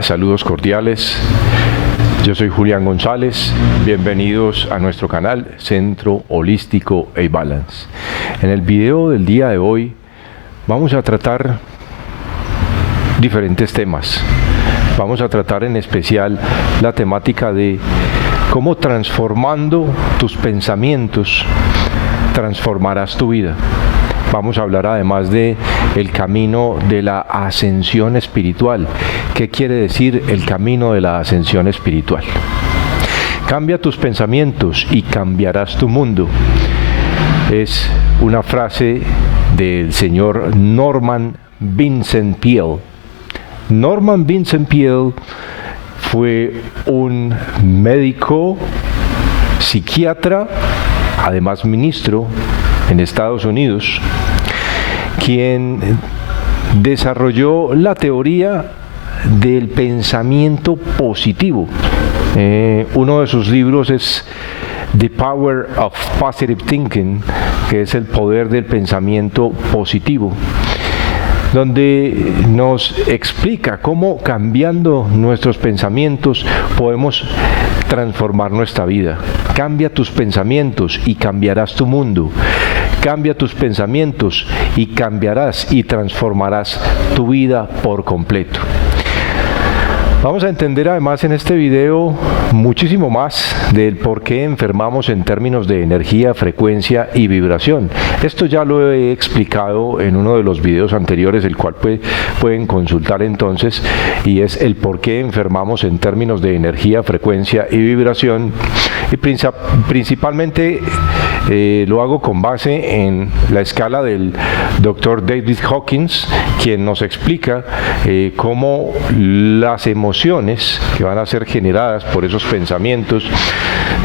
Hola, saludos cordiales. Yo soy Julián González. Bienvenidos a nuestro canal Centro Holístico A-Balance. En el video del día de hoy vamos a tratar diferentes temas. Vamos a tratar en especial la temática de cómo transformando tus pensamientos transformarás tu vida. Vamos a hablar además de el camino de la ascensión espiritual. ¿Qué quiere decir el camino de la ascensión espiritual? Cambia tus pensamientos y cambiarás tu mundo. Es una frase del señor Norman Vincent Peale. Norman Vincent Peale fue un médico, psiquiatra, además ministro en Estados Unidos, quien desarrolló la teoría del pensamiento positivo. Uno de sus libros es The Power of Positive Thinking, que es el poder del pensamiento positivo, donde nos explica cómo cambiando nuestros pensamientos podemos transformar nuestra vida. Cambia tus pensamientos y cambiarás tu mundo. Cambia tus pensamientos y cambiarás y transformarás tu vida por completo. Vamos a entender además en este video muchísimo más del por qué enfermamos en términos de energía, frecuencia y vibración. Esto ya lo he explicado en uno de los videos anteriores, el cual pueden consultar entonces, y es el por qué enfermamos en términos de energía, frecuencia y vibración. Y principalmente lo hago con base en la escala del Dr. David Hawkins, quien nos explica cómo las emociones que van a ser generadas por esos pensamientos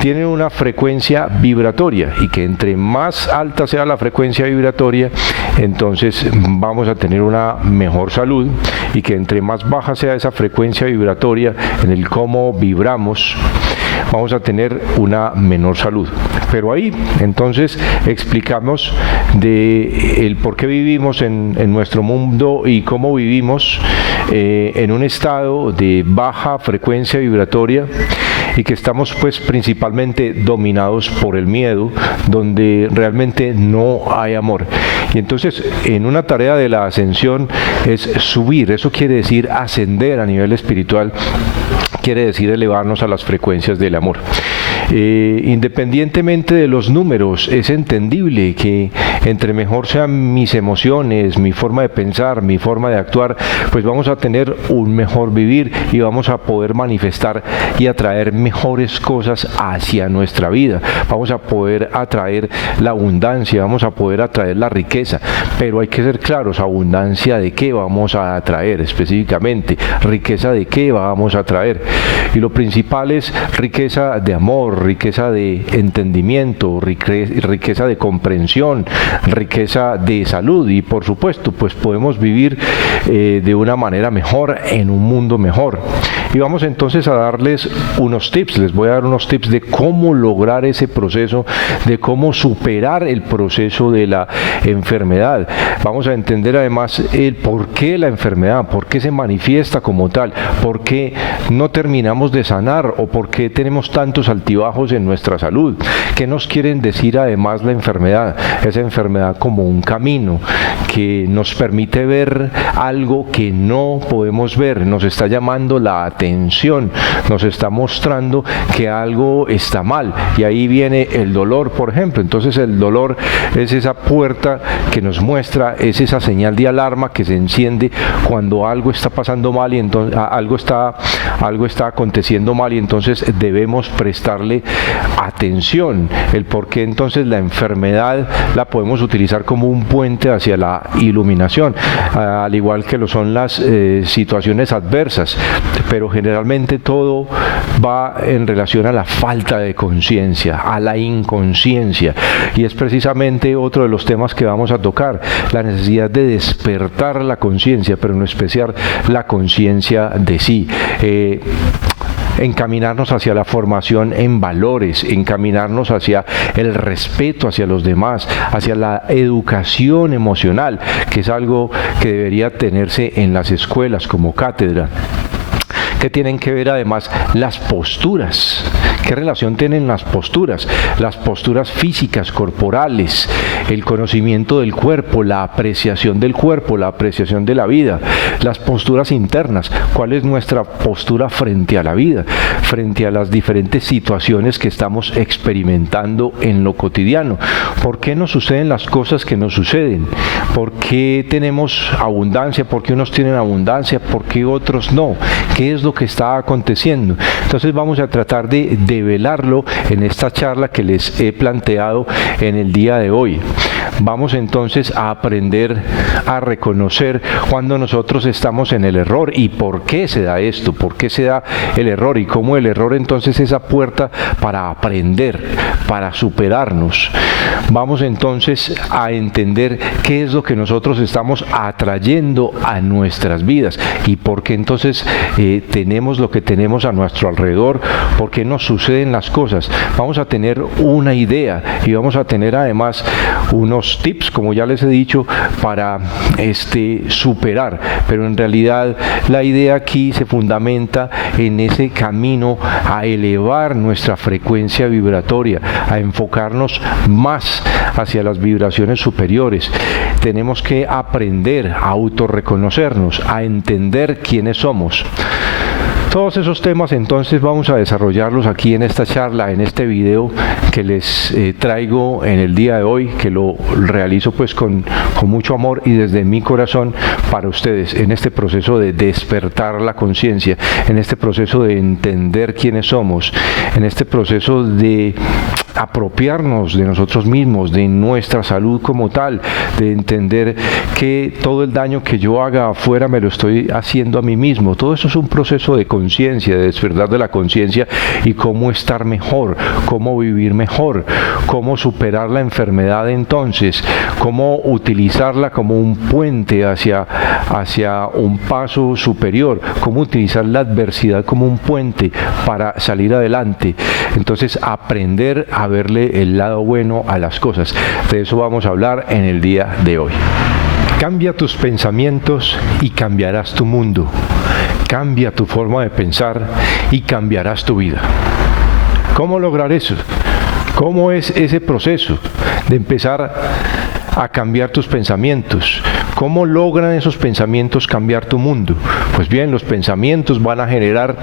tienen una frecuencia vibratoria, y que entre más alta sea la frecuencia vibratoria, entonces vamos a tener una mejor salud, y que entre más baja sea esa frecuencia vibratoria en el cómo vibramos, vamos a tener una menor salud. Pero ahí entonces explicamos de el por qué vivimos en nuestro mundo y cómo vivimos en un estado de baja frecuencia vibratoria, y que estamos pues principalmente dominados por el miedo, donde realmente no hay amor. Y entonces en una tarea de la ascensión es subir, eso quiere decir ascender a nivel espiritual, quiere decir elevarnos a las frecuencias del amor. Independientemente de los números, es entendible que entre mejor sean mis emociones, mi forma de pensar, mi forma de actuar, pues vamos a tener un mejor vivir y vamos a poder manifestar y atraer mejores cosas hacia nuestra vida. Vamos a poder atraer la abundancia, vamos a poder atraer la riqueza, pero hay que ser claros, abundancia de qué vamos a atraer específicamente, riqueza de qué vamos a atraer. Y lo principal es riqueza de amor, riqueza de entendimiento, riqueza de comprensión, riqueza de salud, y por supuesto pues podemos vivir de una manera mejor en un mundo mejor. Y vamos entonces a darles unos tips, les voy a dar unos tips de cómo lograr ese proceso, de cómo superar el proceso de la enfermedad. Vamos a entender además el por qué la enfermedad, por qué se manifiesta como tal, por qué no terminamos de sanar o por qué tenemos tantos altibajos en nuestra salud. ¿Qué nos quieren decir además la enfermedad? Esa enfermedad como un camino que nos permite ver algo que no podemos ver, nos está llamando la atención, nos está mostrando que algo está mal, y ahí viene el dolor, por ejemplo. Entonces el dolor es esa puerta que nos muestra, es esa señal de alarma que se enciende cuando algo está pasando mal, y entonces algo está aconteciendo mal, y entonces debemos prestarle atención. El por qué entonces la enfermedad la podemos utilizar como un puente hacia la iluminación, al igual que lo son las situaciones adversas, pero generalmente todo va en relación a la falta de conciencia, a la inconsciencia, y es precisamente otro de los temas que vamos a tocar, la necesidad de despertar la conciencia, pero en especial la conciencia de sí. Encaminarnos hacia la formación en valores, encaminarnos hacia el respeto hacia los demás, hacia la educación emocional, que es algo que debería tenerse en las escuelas como cátedra. que tienen que ver además las posturas. ¿Qué relación tienen las posturas? Las posturas físicas, corporales, el conocimiento del cuerpo, la apreciación del cuerpo, la apreciación de la vida, las posturas internas. ¿Cuál es nuestra postura frente a la vida, frente a las diferentes situaciones que estamos experimentando en lo cotidiano? ¿Por qué nos suceden las cosas que nos suceden? ¿Por qué tenemos abundancia? ¿Por qué unos tienen abundancia? ¿Por qué otros no? ¿Qué es lo que está aconteciendo? Entonces vamos a tratar de develarlo en esta charla que les he planteado en el día de hoy. Vamos entonces a aprender a reconocer cuando nosotros estamos en el error y por qué se da esto, por qué se da el error y cómo el error entonces es esa puerta para aprender, para superarnos. Vamos entonces a entender qué es lo que nosotros estamos atrayendo a nuestras vidas y por qué entonces tenemos lo que tenemos a nuestro alrededor, por qué nos suceden las cosas. Vamos a tener una idea y vamos a tener además unos tips, como ya les he dicho, para superar, pero en realidad la idea aquí se fundamenta en ese camino a elevar nuestra frecuencia vibratoria, a enfocarnos más hacia las vibraciones superiores. Tenemos que aprender a autorreconocernos, a entender quiénes somos. Todos esos temas entonces vamos a desarrollarlos aquí en esta charla, en este video que les traigo en el día de hoy, que lo realizo pues con mucho amor y desde mi corazón para ustedes, en este proceso de despertar la conciencia, en este proceso de entender quiénes somos, en este proceso de apropiarnos de nosotros mismos, de nuestra salud como tal, de entender que todo el daño que yo haga afuera me lo estoy haciendo a mí mismo. Todo eso es un proceso de conciencia, de despertar de la conciencia y cómo estar mejor, cómo vivir mejor, cómo superar la enfermedad entonces, cómo utilizarla como un puente hacia un paso superior, cómo utilizar la adversidad como un puente para salir adelante. Entonces aprender a verle el lado bueno a las cosas. De eso vamos a hablar en el día de hoy. Cambia tus pensamientos y cambiarás tu mundo. Cambia tu forma de pensar y cambiarás tu vida. ¿Cómo lograr eso? ¿Cómo es ese proceso de empezar a cambiar tus pensamientos? ¿Cómo logran esos pensamientos cambiar tu mundo? Pues bien, los pensamientos van a generar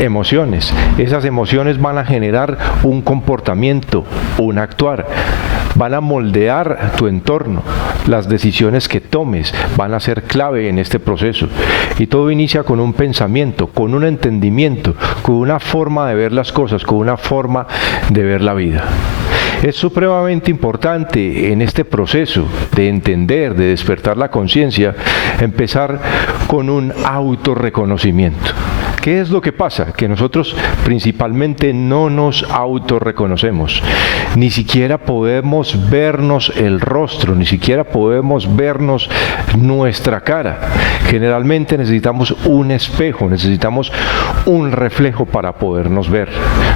emociones. Esas emociones van a generar un comportamiento, un actuar. Van a moldear tu entorno. Las decisiones que tomes van a ser clave en este proceso. Y todo inicia con un pensamiento, con un entendimiento, con una forma de ver las cosas, con una forma de ver la vida. Es supremamente importante en este proceso de entender, de despertar la conciencia, empezar con un autorreconocimiento. ¿Qué es lo que pasa? Que nosotros principalmente no nos autorreconocemos. Ni siquiera podemos vernos el rostro, ni siquiera podemos vernos nuestra cara. Generalmente necesitamos un espejo, necesitamos un reflejo para podernos ver.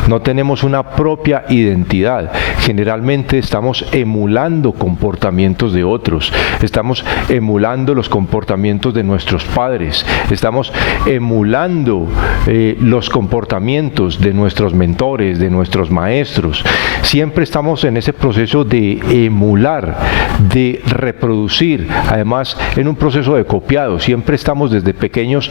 No tenemos una propia identidad. Generalmente estamos emulando comportamientos de otros. Estamos emulando los comportamientos de nuestros padres. Estamos emulando los comportamientos de nuestros mentores, de nuestros maestros. Siempre estamos en ese proceso de emular, de reproducir, además en un proceso de copiado. Siempre estamos desde pequeños,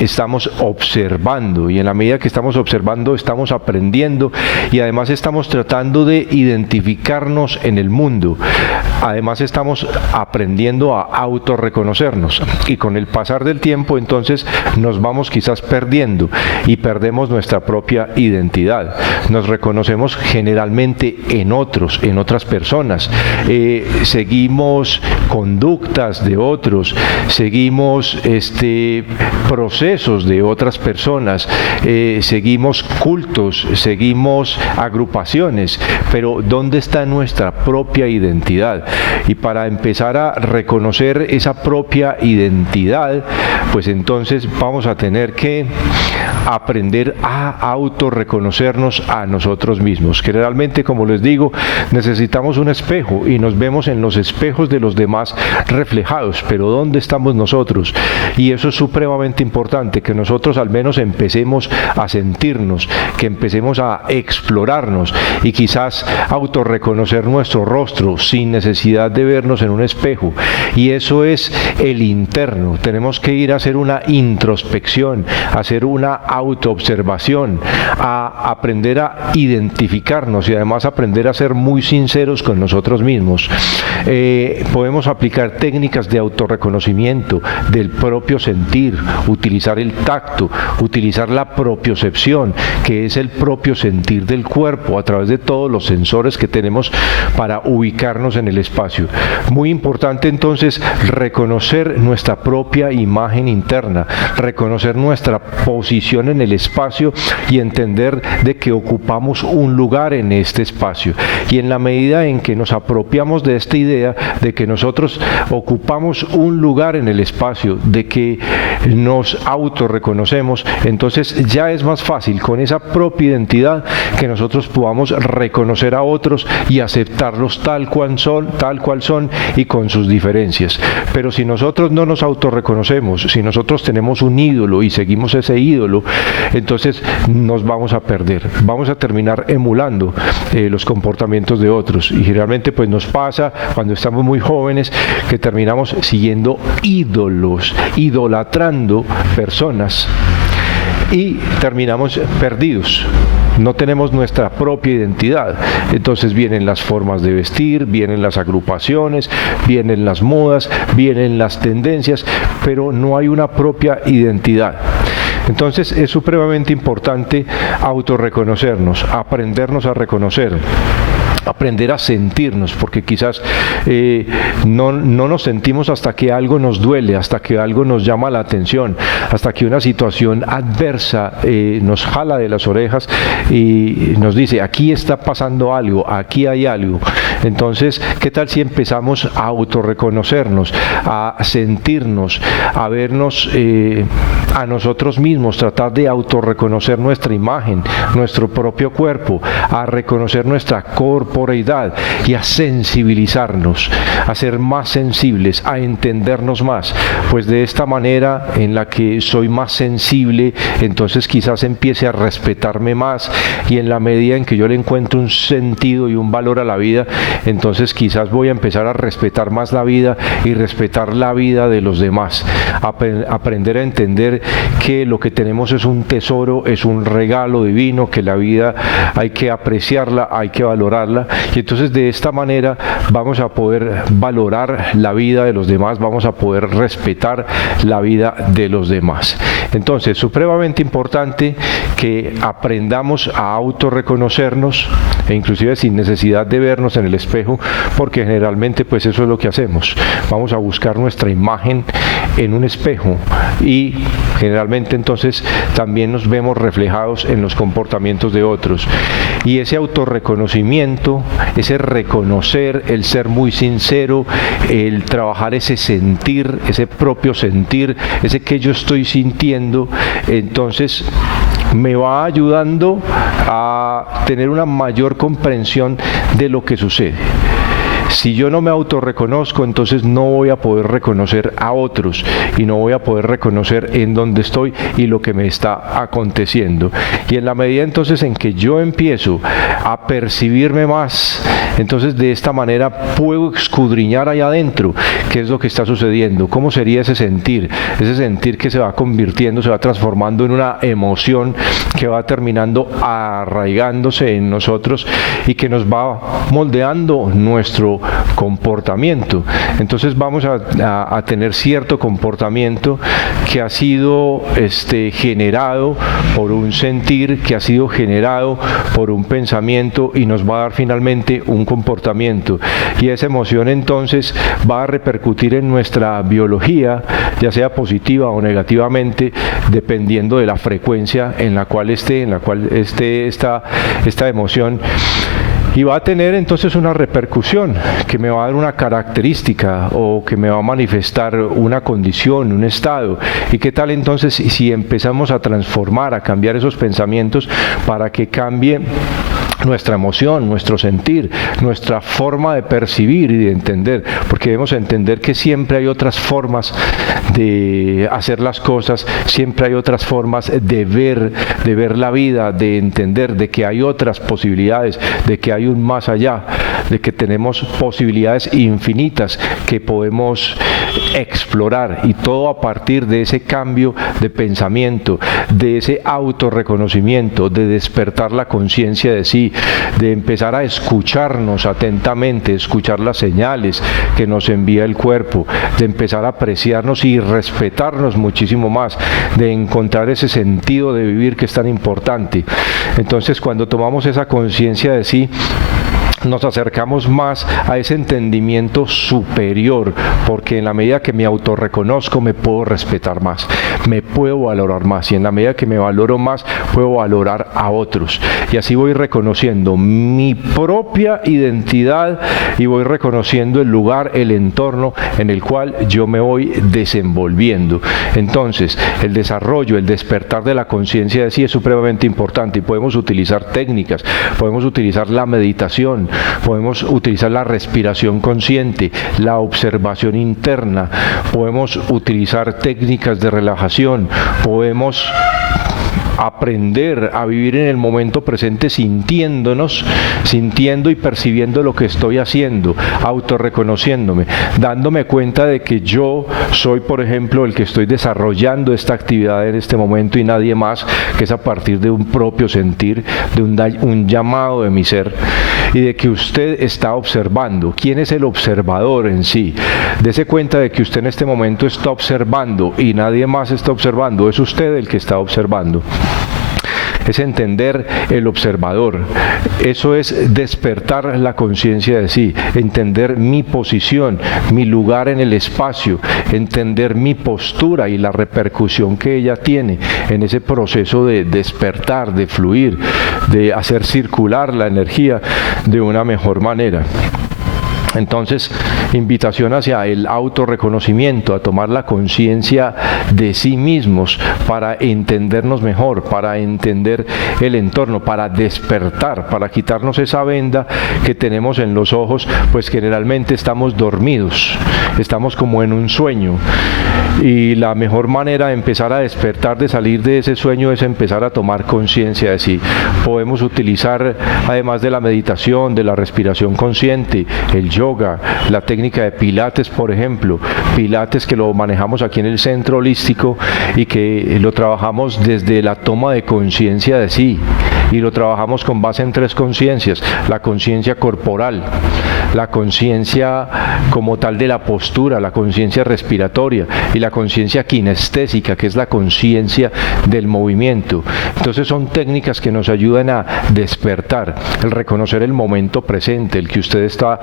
estamos observando y en la medida que estamos observando estamos aprendiendo y además estamos tratando de identificarnos en el mundo. Además estamos aprendiendo a autorreconocernos y con el pasar del tiempo entonces nos vamos quizás perdiendo y perdemos nuestra propia identidad. Nos reconocemos generalmente en otros, en otras personas. Seguimos conductas de otros, seguimos procesos de otras personas, seguimos cultos, seguimos agrupaciones, pero ¿dónde está nuestra propia identidad? Y para empezar a reconocer esa propia identidad, pues entonces vamos a tener que aprender a autorreconocernos a nosotros mismos. Generalmente, como les digo, necesitamos un espejo y nos vemos en los espejos de los demás reflejados, pero ¿dónde estamos nosotros? Y eso es supremamente importante, que nosotros al menos empecemos a sentirnos, que empecemos a explorarnos y quizás autorreconocer nuestro rostro sin necesidad de vernos en un espejo. Y eso es el interno. Tenemos que ir a hacer una introspección, a hacer una autoobservación, a aprender a identificarnos y además aprender a ser muy sinceros con nosotros mismos. Podemos aplicar técnicas de autorreconocimiento del propio sentir, utilizar el tacto, utilizar la propiocepción, que es el propio sentir del cuerpo a través de todos los sensores que tenemos para ubicarnos en el espacio. Muy importante entonces reconocer nuestra propia imagen interna, reconocer nuestra posición en el espacio y entender de que ocupamos un lugar en este espacio. Y en la medida en que nos apropiamos de esta idea de que nosotros ocupamos un lugar en el espacio, de que nos autorreconocemos, entonces ya es más fácil con esa propia identidad que nosotros podamos reconocer a otros y aceptarlos tal cual son y con sus diferencias. Pero si nosotros no nos autorreconocemos, si nosotros tenemos un ídolo y seguimos ese ídolo, entonces nos vamos a perder, vamos a terminar emulando los comportamientos de otros, y generalmente pues nos pasa cuando estamos muy jóvenes que terminamos siguiendo ídolos, idolatrando personas y terminamos perdidos. No tenemos nuestra propia identidad. Entonces vienen las formas de vestir, vienen las agrupaciones, vienen las modas, vienen las tendencias, pero no hay una propia identidad. Entonces es supremamente importante autorreconocernos, aprendernos a reconocer, aprender a sentirnos, porque quizás no nos sentimos hasta que algo nos duele, hasta que algo nos llama la atención, hasta que una situación adversa nos jala de las orejas y nos dice, aquí está pasando algo, aquí hay algo. Entonces, ¿qué tal si empezamos a autorreconocernos, a sentirnos, a vernos a nosotros mismos, tratar de autorreconocer nuestra imagen, nuestro propio cuerpo, a reconocer nuestra corporeidad y a sensibilizarnos, a ser más sensibles, a entendernos más? Pues de esta manera en la que soy más sensible, entonces quizás empiece a respetarme más, y en la medida en que yo le encuentro un sentido y un valor a la vida, entonces quizás voy a empezar a respetar más la vida y respetar la vida de los demás, aprender a entender que lo que tenemos es un tesoro, es un regalo divino, que la vida hay que apreciarla, hay que valorarla, y entonces de esta manera vamos a poder valorar la vida de los demás, vamos a poder respetar la vida de los demás. Entonces, supremamente importante que aprendamos a autorreconocernos, e inclusive sin necesidad de vernos en el espejo, porque generalmente pues eso es lo que hacemos, vamos a buscar nuestra imagen en un espejo y generalmente entonces también nos vemos reflejados en los comportamientos de otros, y ese autorreconocimiento, ese reconocer, el ser muy sincero, el trabajar ese sentir, ese propio sentir, ese que yo estoy sintiendo, entonces me va ayudando a tener una mayor comprensión de lo que sucede. Si yo no me autorreconozco, entonces no voy a poder reconocer a otros y no voy a poder reconocer en dónde estoy y lo que me está aconteciendo. Y en la medida entonces en que yo empiezo a percibirme más, entonces de esta manera puedo escudriñar allá adentro qué es lo que está sucediendo, cómo sería ese sentir que se va convirtiendo, se va transformando en una emoción que va terminando arraigándose en nosotros y que nos va moldeando nuestro comportamiento. Entonces vamos a tener cierto comportamiento que ha sido generado por un sentir, que ha sido generado por un pensamiento, y nos va a dar finalmente un comportamiento, y esa emoción entonces va a repercutir en nuestra biología, ya sea positiva o negativamente, dependiendo de la frecuencia en la cual esté esta emoción. Y va a tener entonces una repercusión que me va a dar una característica o que me va a manifestar una condición, un estado. ¿Y qué tal entonces si empezamos a transformar, a cambiar esos pensamientos para que cambie nuestra emoción, nuestro sentir, nuestra forma de percibir y de entender? Porque debemos entender que siempre hay otras formas de hacer las cosas, siempre hay otras formas de ver la vida, de entender de que hay otras posibilidades, de que hay un más allá, de que tenemos posibilidades infinitas que podemos explorar, y todo a partir de ese cambio de pensamiento, de ese autorreconocimiento, de despertar la conciencia de sí, de empezar a escucharnos atentamente, escuchar las señales que nos envía el cuerpo, de empezar a apreciarnos y respetarnos muchísimo más, de encontrar ese sentido de vivir que es tan importante. Entonces, cuando tomamos esa conciencia de sí, nos acercamos más a ese entendimiento superior, porque en la medida que me autorreconozco me puedo respetar más, me puedo valorar más, y en la medida que me valoro más puedo valorar a otros, y así voy reconociendo mi propia identidad y voy reconociendo el lugar, el entorno en el cual yo me voy desenvolviendo. Entonces, el desarrollo, el despertar de la conciencia de sí es supremamente importante, y podemos utilizar técnicas, podemos utilizar la meditación, podemos utilizar la respiración consciente, la observación interna, podemos utilizar técnicas de relajación, podemos aprender a vivir en el momento presente sintiendo y percibiendo lo que estoy haciendo, autorreconociéndome, dándome cuenta de que yo soy, por ejemplo, el que estoy desarrollando esta actividad en este momento y nadie más, que es a partir de un propio sentir, de un llamado de mi ser, y de que usted está observando. ¿Quién es el observador en sí? Dese cuenta de que usted en este momento está observando y nadie más está observando, es usted el que está observando. Es entender el observador, eso es despertar la conciencia de sí, entender mi posición, mi lugar en el espacio, entender mi postura y la repercusión que ella tiene en ese proceso de despertar, de fluir, de hacer circular la energía de una mejor manera. Entonces, invitación hacia el autorreconocimiento, a tomar la conciencia de sí mismos para entendernos mejor, para entender el entorno, para despertar, para quitarnos esa venda que tenemos en los ojos, pues generalmente estamos dormidos, estamos como en un sueño. Y la mejor manera de empezar a despertar, de salir de ese sueño, es empezar a tomar conciencia de sí. Podemos utilizar, además de la meditación, de la respiración consciente, el yoga, la técnica de pilates, por ejemplo. Pilates que lo manejamos aquí en el centro holístico y que lo trabajamos desde la toma de conciencia de sí. Y lo trabajamos con base en 3 conciencias: la conciencia corporal, la conciencia como tal de la postura, la conciencia respiratoria, y la conciencia kinestésica, que es la conciencia del movimiento. Entonces son técnicas que nos ayudan a despertar, el reconocer el momento presente, el que usted está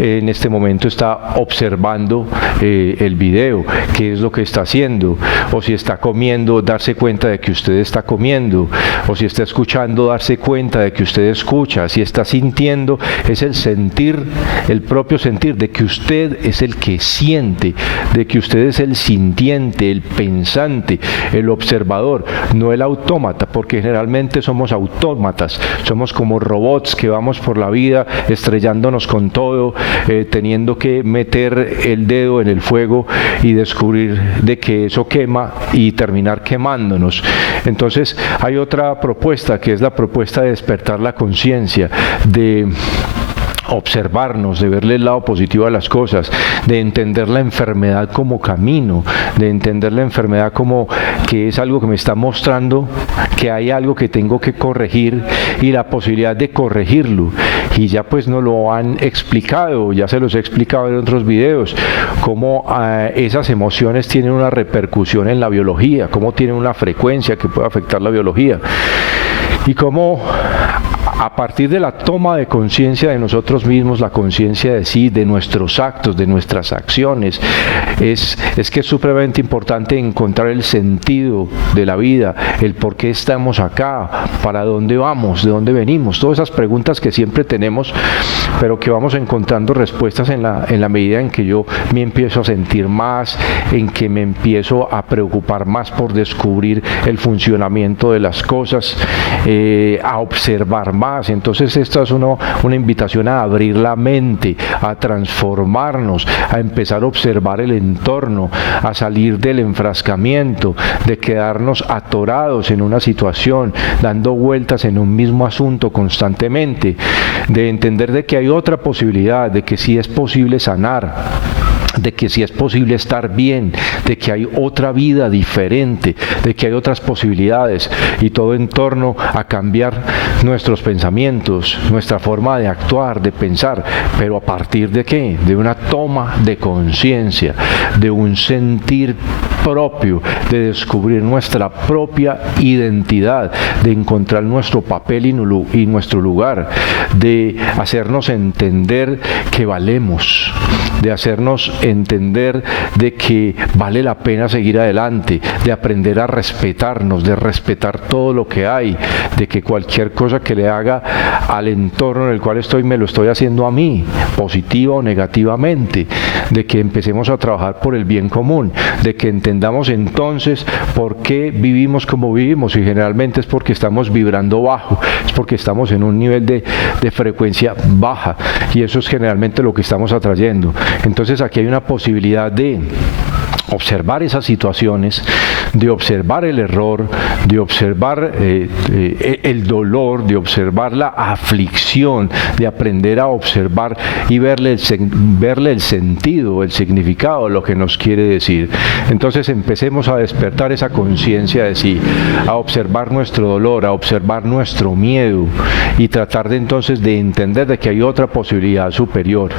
en este momento está observando el video, qué es lo que está haciendo, o si está comiendo, darse cuenta de que usted está comiendo, o si está escuchando, darse cuenta de que usted escucha, si está sintiendo, es el sentir, el propio sentir de que usted es el que siente, de que usted es el sintiente, el pensante, el observador, no el autómata, porque generalmente somos autómatas, somos como robots que vamos por la vida estrellándonos con todo, teniendo que meter el dedo en el fuego y descubrir de que eso quema y terminar quemándonos. Entonces hay otra propuesta, que es la propuesta de despertar la conciencia, de observarnos, de verle el lado positivo a las cosas, de entender la enfermedad como camino, de entender la enfermedad como que es algo que me está mostrando que hay algo que tengo que corregir y la posibilidad de corregirlo. Y ya pues nos lo han explicado, ya se los he explicado en otros videos, cómo esas emociones tienen una repercusión en la biología, cómo tienen una frecuencia que puede afectar la biología, y cómo a partir de la toma de conciencia de nosotros mismos, la conciencia de sí, de nuestros actos, de nuestras acciones, es que es supremamente importante encontrar el sentido de la vida, el por qué estamos acá, para dónde vamos, de dónde venimos, todas esas preguntas que siempre tenemos, pero que vamos encontrando respuestas en la medida en que yo me empiezo a sentir más, en que me empiezo a preocupar más por descubrir el funcionamiento de las cosas, a observar más. Entonces esta es una invitación a abrir la mente, a transformarnos, a empezar a observar el entorno, a salir del enfrascamiento, de quedarnos atorados en una situación, dando vueltas en un mismo asunto constantemente, de entender de que hay otra posibilidad, de que sí es posible sanar, de que sí es posible estar bien, de que hay otra vida diferente, de que hay otras posibilidades, y todo en torno a cambiar nuestros pensamientos, nuestra forma de actuar, de pensar, pero ¿a partir de qué? De una toma de conciencia, de un sentir propio, de descubrir nuestra propia identidad, de encontrar nuestro papel y nuestro lugar, de hacernos entender que valemos, de hacernos entender de que vale la pena seguir adelante, de aprender a respetarnos, de respetar todo lo que hay, de que cualquier cosa que le haga al entorno en el cual estoy me lo estoy haciendo a mí, positiva o negativamente, de que empecemos a trabajar por el bien común, de que entendamos entonces por qué vivimos como vivimos, y generalmente es porque estamos vibrando bajo, es porque estamos en un nivel de frecuencia baja, y eso es generalmente lo que estamos atrayendo. Entonces aquí hay una posibilidad de observar esas situaciones, de observar el error, de observar el dolor, de observar la aflicción, de aprender a observar y verle el sentido, el significado, lo que nos quiere decir. Entonces empecemos a despertar esa conciencia de sí, a observar nuestro dolor, a observar nuestro miedo, y tratar de entonces de entender de que hay otra posibilidad superior.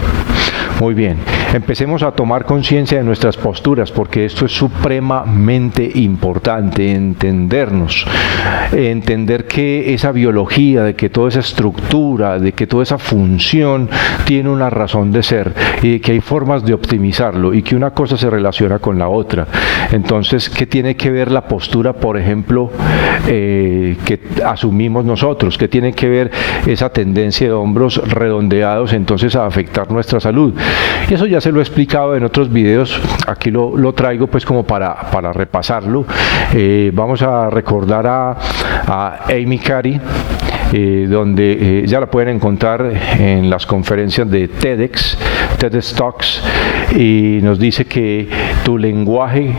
Muy bien, empecemos a tomar conciencia de nuestras posturas, porque esto es supremamente importante, entendernos, entender que esa biología, de que toda esa estructura, de que toda esa función tiene una razón de ser, y de que hay formas de optimizarlo, y que una cosa se relaciona con la otra. Entonces, ¿qué tiene que ver la postura, por ejemplo, que asumimos nosotros? ¿Qué tiene que ver esa tendencia de hombros redondeados entonces a afectar nuestra salud? Y eso ya se lo he explicado en otros videos, aquí lo traigo pues como para repasarlo. Vamos a recordar a Amy Cary, donde ya la pueden encontrar en las conferencias de TEDx Talks, y nos dice que tu lenguaje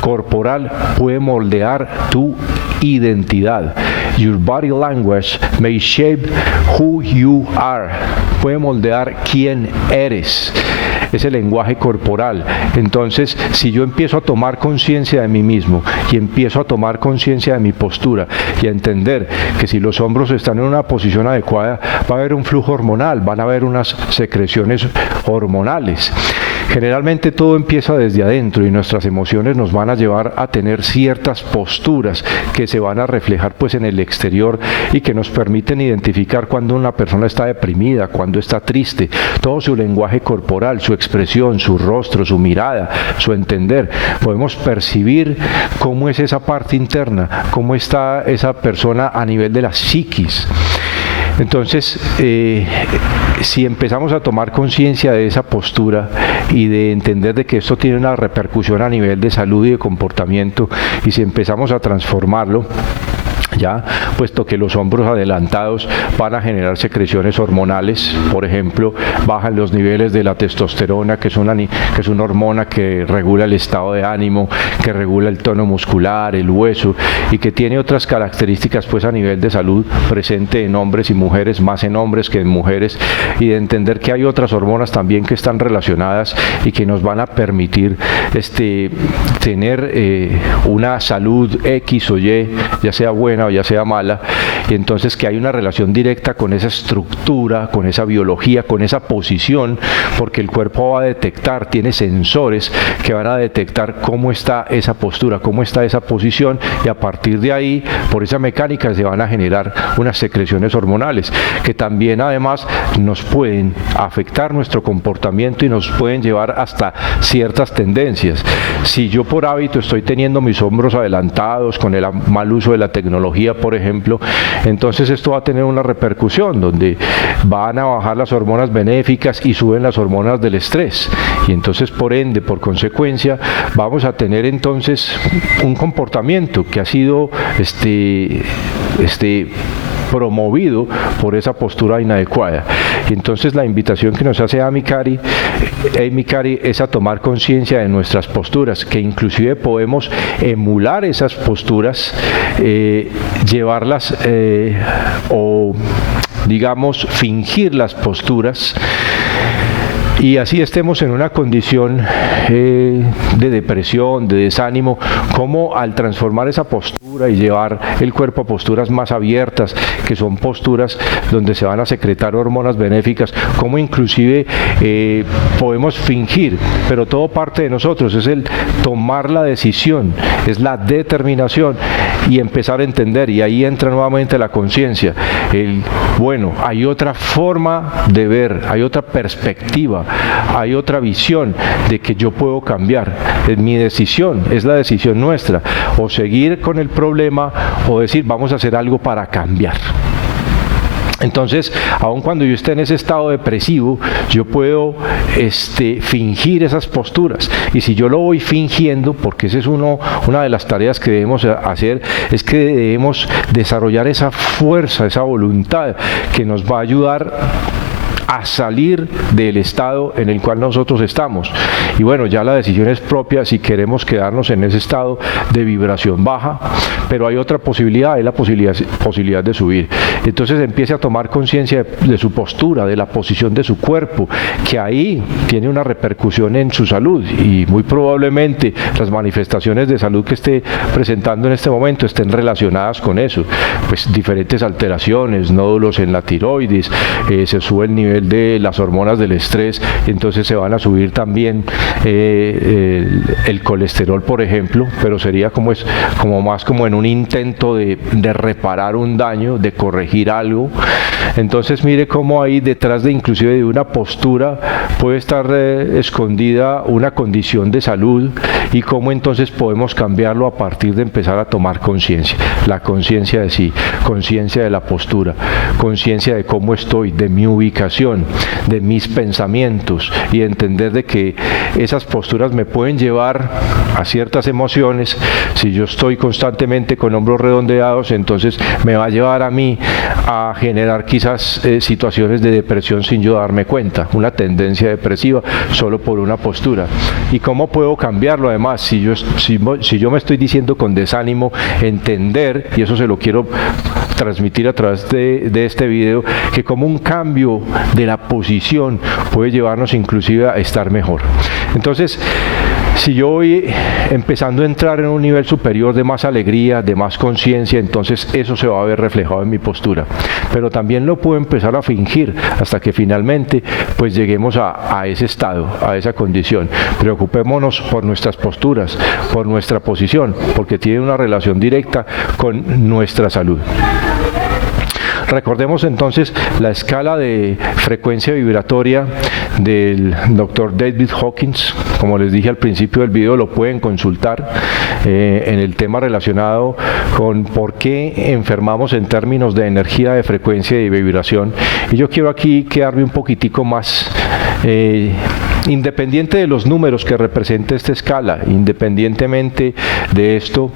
corporal puede moldear tu identidad. Your body language may shape who you are. Puede moldear quién eres. Ese lenguaje corporal. Entonces, si yo empiezo a tomar conciencia de mí mismo y empiezo a tomar conciencia de mi postura y a entender que si los hombros están en una posición adecuada, va a haber un flujo hormonal, van a haber unas secreciones hormonales. Generalmente todo empieza desde adentro, y nuestras emociones nos van a llevar a tener ciertas posturas que se van a reflejar pues en el exterior, y que nos permiten identificar cuando una persona está deprimida, cuando está triste, todo su lenguaje corporal, su expresión, su rostro, su mirada, su entender. Podemos percibir cómo es esa parte interna, cómo está esa persona a nivel de la psiquis. Entonces, si empezamos a tomar conciencia de esa postura y de entender de que esto tiene una repercusión a nivel de salud y de comportamiento, y si empezamos a transformarlo, ya, puesto que los hombros adelantados van a generar secreciones hormonales, por ejemplo, bajan los niveles de la testosterona, que es una hormona que regula el estado de ánimo, que regula el tono muscular, el hueso, y que tiene otras características pues a nivel de salud, presente en hombres y mujeres, más en hombres que en mujeres, y de entender que hay otras hormonas también que están relacionadas y que nos van a permitir tener una salud X o Y, ya sea buena buena o ya sea mala, y entonces que hay una relación directa con esa estructura, con esa biología, con esa posición, porque el cuerpo va a detectar, tiene sensores que van a detectar cómo está esa postura, cómo está esa posición, y a partir de ahí, por esa mecánica, se van a generar unas secreciones hormonales que también además nos pueden afectar nuestro comportamiento y nos pueden llevar hasta ciertas tendencias. Si yo por hábito estoy teniendo mis hombros adelantados con el mal uso de la tecnología, por ejemplo, entonces esto va a tener una repercusión donde van a bajar las hormonas benéficas y suben las hormonas del estrés, y entonces por ende, por consecuencia, vamos a tener entonces un comportamiento que ha sido promovido por esa postura inadecuada. Y entonces la invitación que nos hace Amy Cary es a tomar conciencia de nuestras posturas, que inclusive podemos emular esas posturas, llevarlas o digamos fingir las posturas, y así estemos en una condición de depresión, de desánimo, como al transformar esa postura y llevar el cuerpo a posturas más abiertas, que son posturas donde se van a secretar hormonas benéficas, como inclusive podemos fingir, pero todo parte de nosotros, es el tomar la decisión, es la determinación y empezar a entender, y ahí entra nuevamente la conciencia, bueno, hay otra forma de ver, hay otra perspectiva, hay otra visión de que yo puedo cambiar. Es mi decisión, es la decisión nuestra, o seguir con el problema o decir vamos a hacer algo para cambiar. Entonces, aun cuando yo esté en ese estado depresivo, yo puedo fingir esas posturas. Y si yo lo voy fingiendo, porque esa es una de las tareas que debemos hacer, es que debemos desarrollar esa fuerza, esa voluntad que nos va a ayudar a salir del estado en el cual nosotros estamos. Y bueno, ya la decisión es propia si queremos quedarnos en ese estado de vibración baja, pero hay otra posibilidad, es la posibilidad de subir. Entonces empiece a tomar conciencia de su postura, de la posición de su cuerpo, que ahí tiene una repercusión en su salud, y muy probablemente las manifestaciones de salud que esté presentando en este momento estén relacionadas con eso, pues diferentes alteraciones, nódulos en la tiroides, se sube el nivel de las hormonas del estrés, entonces se van a subir también el colesterol, por ejemplo, pero sería como más como en un intento de reparar un daño, de corregir algo. Entonces mire cómo ahí detrás de inclusive de una postura puede estar escondida una condición de salud, y cómo entonces podemos cambiarlo a partir de empezar a tomar conciencia, la conciencia de sí, conciencia de la postura, conciencia de cómo estoy, de mi ubicación, de mis pensamientos, y entender de que esas posturas me pueden llevar a ciertas emociones. Si yo estoy constantemente con hombros redondeados, entonces me va a llevar a mí a generar quizás situaciones de depresión sin yo darme cuenta, una tendencia depresiva solo por una postura. ¿Y cómo puedo cambiarlo? Además, si yo me estoy diciendo con desánimo, entender, y eso se lo quiero transmitir a través de este video, que como un cambio de la posición puede llevarnos inclusive a estar mejor. Entonces, si yo voy empezando a entrar en un nivel superior de más alegría, de más conciencia, entonces eso se va a ver reflejado en mi postura. Pero también lo puedo empezar a fingir hasta que finalmente pues lleguemos a ese estado, a esa condición. Preocupémonos por nuestras posturas, por nuestra posición, porque tiene una relación directa con nuestra salud. Recordemos entonces la escala de frecuencia vibratoria del Dr. David Hawkins. Como les dije al principio del video, lo pueden consultar en el tema relacionado con por qué enfermamos en términos de energía, de frecuencia y de vibración. Y yo quiero aquí quedarme un poquitico más independiente de los números que representa esta escala, independientemente de esto,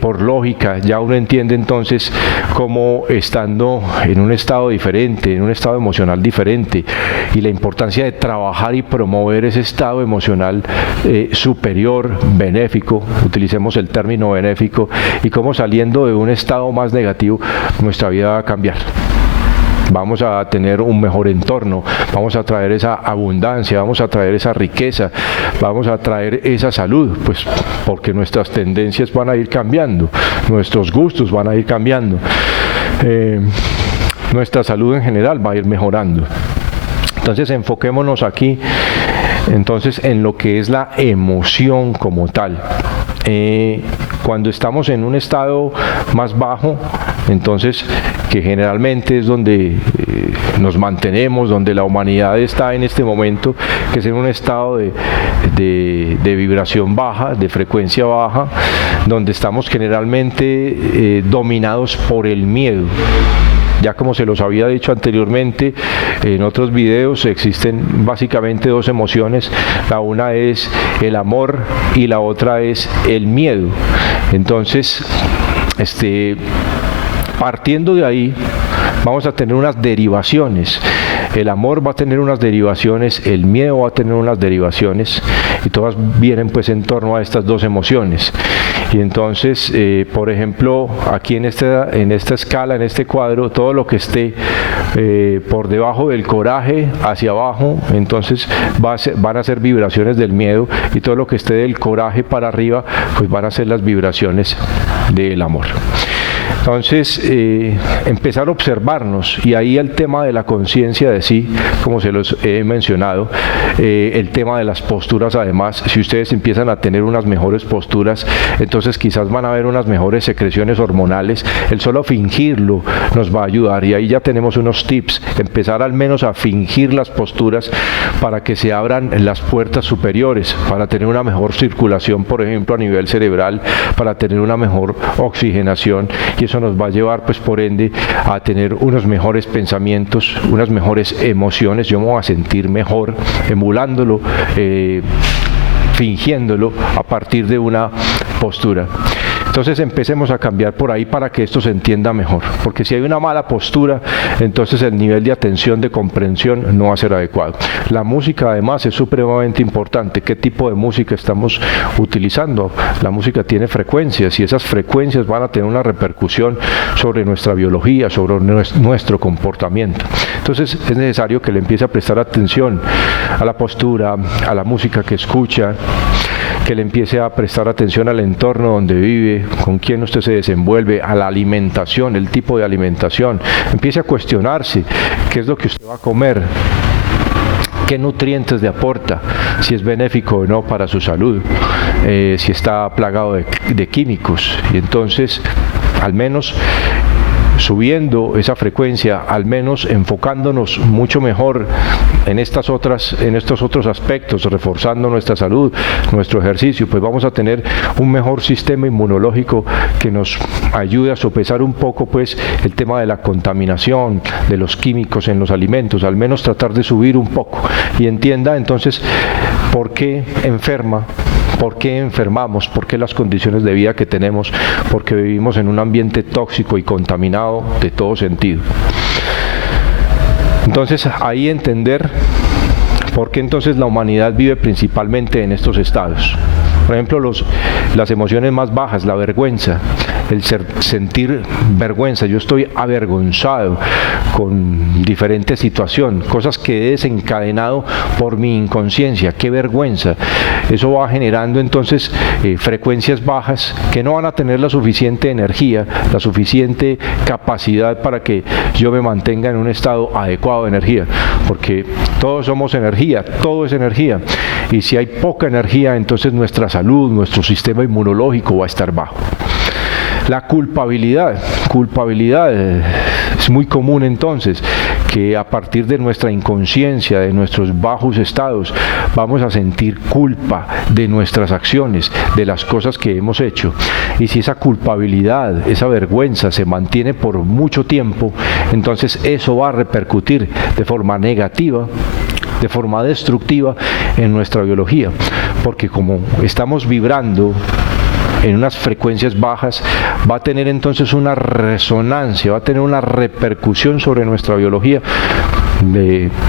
por lógica, ya uno entiende entonces cómo estando en un estado diferente, en un estado emocional diferente, y la importancia de trabajar y promover ese estado emocional superior, benéfico, utilicemos el término benéfico, y cómo saliendo de un estado más negativo, nuestra vida va a cambiar. vamos a tener un mejor entorno, vamos a traer esa abundancia, vamos a traer esa riqueza, vamos a traer esa salud, pues porque nuestras tendencias van a ir cambiando, nuestros gustos van a ir cambiando, nuestra salud en general va a ir mejorando. Entonces enfoquémonos aquí entonces en lo que es la emoción como tal. Cuando estamos en un estado más bajo, entonces que generalmente es donde nos mantenemos, donde la humanidad está en este momento, que es en un estado de vibración baja, de frecuencia baja, donde estamos generalmente dominados por el miedo. Ya como se los había dicho anteriormente en otros videos, existen básicamente dos emociones. La una es el amor y la otra es el miedo. Entonces, partiendo de ahí, vamos a tener unas derivaciones. El amor va a tener unas derivaciones, el miedo va a tener unas derivaciones, y todas vienen pues en torno a estas dos emociones. Y entonces, por ejemplo, aquí en esta escala, en este cuadro, todo lo que esté por debajo del coraje hacia abajo, entonces van a ser vibraciones del miedo, y todo lo que esté del coraje para arriba, pues van a ser las vibraciones del amor. Entonces, empezar a observarnos, y ahí el tema de la conciencia de sí, como se los he mencionado, el tema de las posturas. Además, si ustedes empiezan a tener unas mejores posturas, entonces quizás van a haber unas mejores secreciones hormonales. El solo fingirlo nos va a ayudar, y ahí ya tenemos unos tips. Empezar al menos a fingir las posturas para que se abran las puertas superiores, para tener una mejor circulación, por ejemplo, a nivel cerebral, para tener una mejor oxigenación, y eso nos va a llevar, pues por ende, a tener unos mejores pensamientos, unas mejores emociones. Yo me voy a sentir mejor emulándolo, fingiéndolo a partir de una postura. Entonces empecemos a cambiar por ahí para que esto se entienda mejor, porque si hay una mala postura, entonces el nivel de atención, de comprensión no va a ser adecuado. La música además es supremamente importante. ¿Qué tipo de música estamos utilizando? La música tiene frecuencias, y esas frecuencias van a tener una repercusión sobre nuestra biología, sobre nuestro comportamiento. Entonces es necesario que le empiece a prestar atención a la postura, a la música que escucha, que le empiece a prestar atención al entorno donde vive, con quién usted se desenvuelve, a la alimentación, el tipo de alimentación. Empiece a cuestionarse qué es lo que usted va a comer, qué nutrientes le aporta, si es benéfico o no para su salud, si está plagado de químicos. Y entonces, al menos subiendo esa frecuencia, al menos enfocándonos mucho mejor en estos otros aspectos, reforzando nuestra salud, nuestro ejercicio, pues vamos a tener un mejor sistema inmunológico que nos ayude a sopesar un poco pues el tema de la contaminación, de los químicos en los alimentos, al menos tratar de subir un poco, y entienda entonces por qué enferma, por qué enfermamos, por qué las condiciones de vida que tenemos, porque vivimos en un ambiente tóxico y contaminado de todo sentido. Entonces ahí entender por qué entonces la humanidad vive principalmente en estos estados. Por ejemplo, las emociones más bajas, la vergüenza, el sentir vergüenza. Yo estoy avergonzado con diferente situación, cosas que he desencadenado por mi inconsciencia. ¡Qué vergüenza! Eso va generando entonces frecuencias bajas que no van a tener la suficiente energía, la suficiente capacidad para que yo me mantenga en un estado adecuado de energía, porque todos somos energía, todo es energía, y si hay poca energía, entonces nuestra salud, nuestro sistema inmunológico va a estar bajo. La culpabilidad es muy común entonces, que a partir de nuestra inconsciencia, de nuestros bajos estados, vamos a sentir culpa de nuestras acciones, de las cosas que hemos hecho. Y si esa culpabilidad, esa vergüenza se mantiene por mucho tiempo, entonces eso va a repercutir de forma negativa, de forma destructiva en nuestra biología, porque como estamos vibrando en unas frecuencias bajas, va a tener entonces una resonancia, va a tener una repercusión sobre nuestra biología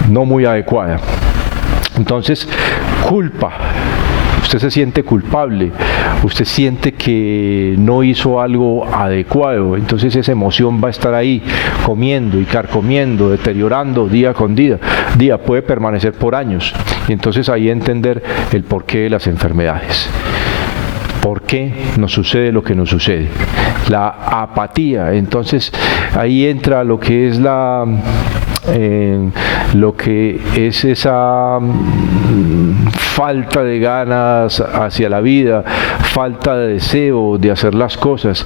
no muy adecuada. Entonces, culpa. usted se siente culpable, usted siente que no hizo algo adecuado, entonces esa emoción va a estar ahí comiendo y carcomiendo, deteriorando día con día, puede permanecer por años, y entonces ahí entender el porqué de las enfermedades. ¿Por qué nos sucede lo que nos sucede? La apatía, entonces ahí entra lo que es esa falta de ganas hacia la vida, falta de deseo de hacer las cosas,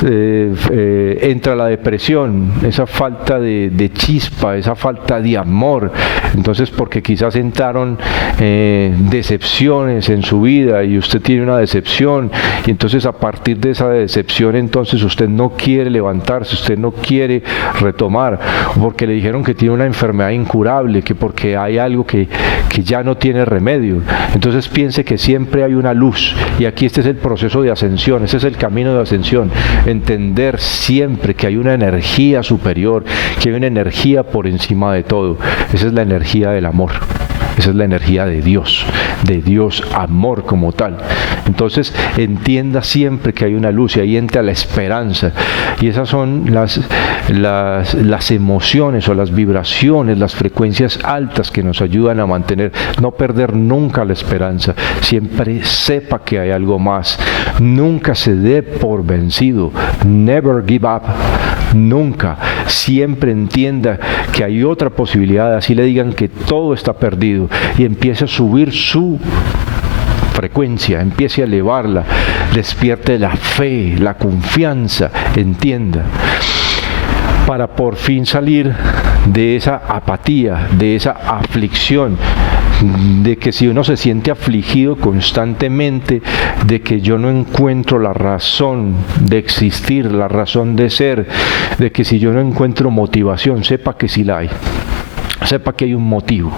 entra la depresión, esa falta de chispa, esa falta de amor, entonces porque quizás entraron decepciones en su vida y usted tiene una decepción y entonces a partir de esa decepción entonces usted no quiere levantarse, usted no quiere retomar, porque le dijeron que tiene una enfermedad incurable, que porque hay algo que ya no tiene remedio. Entonces piense que siempre hay una luz, y aquí este es el proceso de ascensión, ese es el camino de ascensión, entender siempre que hay una energía superior, que hay una energía por encima de todo. Esa es la energía del amor, esa es la energía de Dios amor como tal. Entonces entienda siempre que hay una luz, y ahí entra la esperanza, y esas son las emociones o las vibraciones, las frecuencias altas que nos ayudan a mantener, no perder nunca la esperanza, siempre sepa que hay algo más, nunca se dé por vencido, never give up, nunca, siempre entienda que hay otra posibilidad, así le digan que todo está perdido, y empiece a subir su frecuencia, empiece a elevarla, despierte la fe, la confianza, entienda, para por fin salir de esa apatía, de esa aflicción, de que si uno se siente afligido constantemente, de que yo no encuentro la razón de existir, la razón de ser, de que si yo no encuentro motivación, sepa que sí la hay. Sepa que hay un motivo,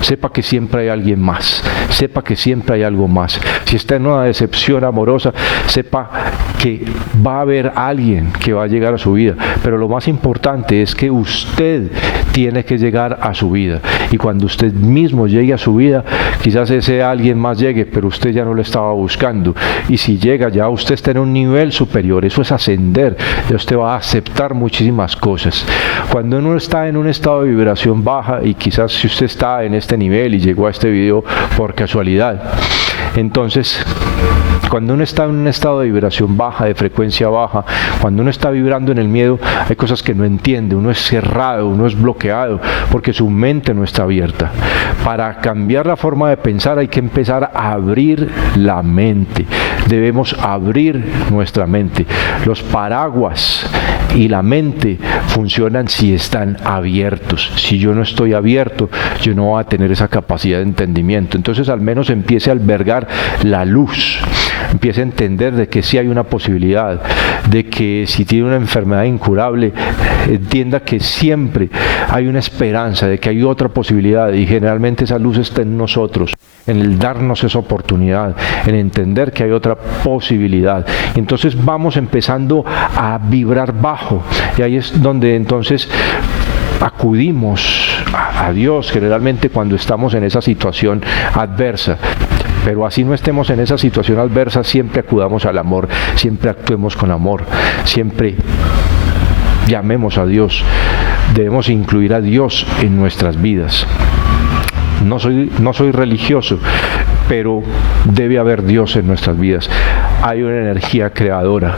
sepa que siempre hay alguien más, sepa que siempre hay algo más. Si está en una decepción amorosa, sepa que va a haber alguien que va a llegar a su vida, pero lo más importante es que usted tiene que llegar a su vida, y cuando usted mismo llegue a su vida, quizás ese alguien más llegue, pero usted ya no lo estaba buscando, y si llega ya usted está en un nivel superior, eso es ascender, ya usted va a aceptar muchísimas cosas. Cuando uno está en un estado de vibración baja, y quizás si usted está en este nivel y llegó a este video por casualidad, entonces cuando uno está en un estado de vibración baja, de frecuencia baja, cuando uno está vibrando en el miedo, hay cosas que no entiende, uno es cerrado, uno es bloqueado, porque su mente no está abierta. Para cambiar la forma de pensar hay que empezar a abrir la mente, debemos abrir nuestra mente. Los paraguas y la mente funcionan si están abiertos. Si yo no estoy abierto, yo no voy a tener esa capacidad de entendimiento. Entonces al menos empiece a albergar la luz, empiece a entender de que sí hay una posibilidad, de que si tiene una enfermedad incurable, entienda que siempre hay una esperanza, de que hay otra posibilidad, y generalmente esa luz está en nosotros, en el darnos esa oportunidad, en entender que hay otra posibilidad. Entonces vamos empezando a vibrar bajo, y ahí es donde entonces acudimos a Dios generalmente cuando estamos en esa situación adversa. Pero así no estemos en esa situación adversa, siempre acudamos al amor, siempre actuemos con amor, siempre llamemos a Dios, debemos incluir a Dios en nuestras vidas. No soy religioso, pero debe haber Dios en nuestras vidas. Hay una energía creadora,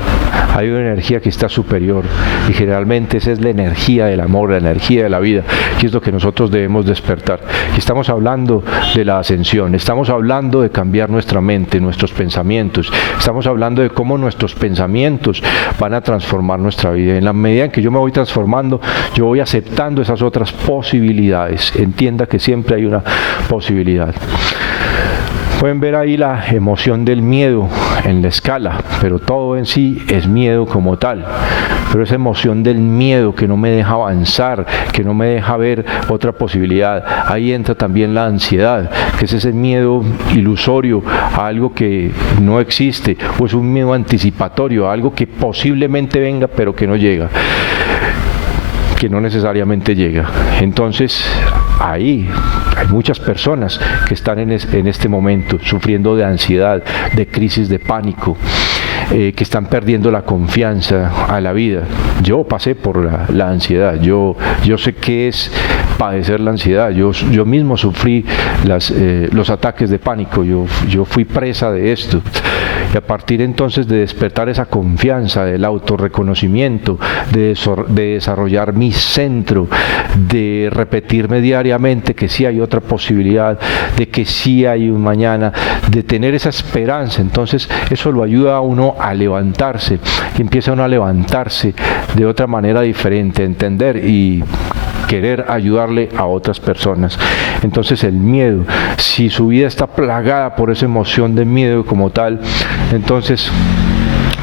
hay una energía que está superior, y generalmente esa es la energía del amor, la energía de la vida, que es lo que nosotros debemos despertar. Y estamos hablando de la ascensión, estamos hablando de cambiar nuestra mente, nuestros pensamientos, estamos hablando de cómo nuestros pensamientos van a transformar nuestra vida. En la medida en que yo me voy transformando, yo voy aceptando esas otras posibilidades. Entienda que siempre hay una posibilidad. Pueden ver ahí la emoción del miedo en la escala, pero todo en sí es miedo como tal. Pero esa emoción del miedo que no me deja avanzar, que no me deja ver otra posibilidad, ahí entra también la ansiedad, que es ese miedo ilusorio a algo que no existe, o es un miedo anticipatorio a algo que posiblemente venga pero que no llega, que no necesariamente llega. Entonces ahí hay muchas personas que están en este momento sufriendo de ansiedad, de crisis de pánico, que están perdiendo la confianza a la vida. Yo pasé por la ansiedad, yo sé qué es padecer la ansiedad, yo mismo sufrí los ataques de pánico, yo fui presa de esto. Y a partir entonces de despertar esa confianza, del autorreconocimiento, de desarrollar mi centro, de repetirme diariamente que sí hay otra posibilidad, de que sí hay un mañana, de tener esa esperanza, entonces eso lo ayuda a uno a levantarse, y empieza uno a levantarse de otra manera diferente, a entender y querer ayudarle a otras personas. Entonces el miedo, si su vida está plagada por esa emoción de miedo como tal, entonces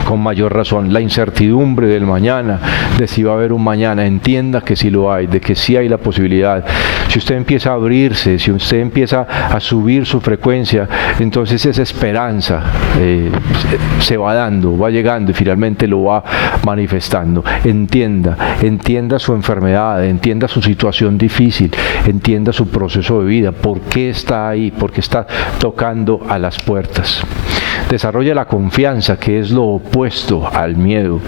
con mayor razón, la incertidumbre del mañana, de si va a haber un mañana, entienda que sí lo hay, de que sí hay la posibilidad. Si usted empieza a abrirse, si usted empieza a subir su frecuencia, entonces esa esperanza se va dando, va llegando y finalmente lo va manifestando. Entienda su enfermedad, entienda su situación difícil, entienda su proceso de vida, por qué está ahí, por qué está tocando a las puertas. Desarrolla la confianza, que es lo opuesto al miedo.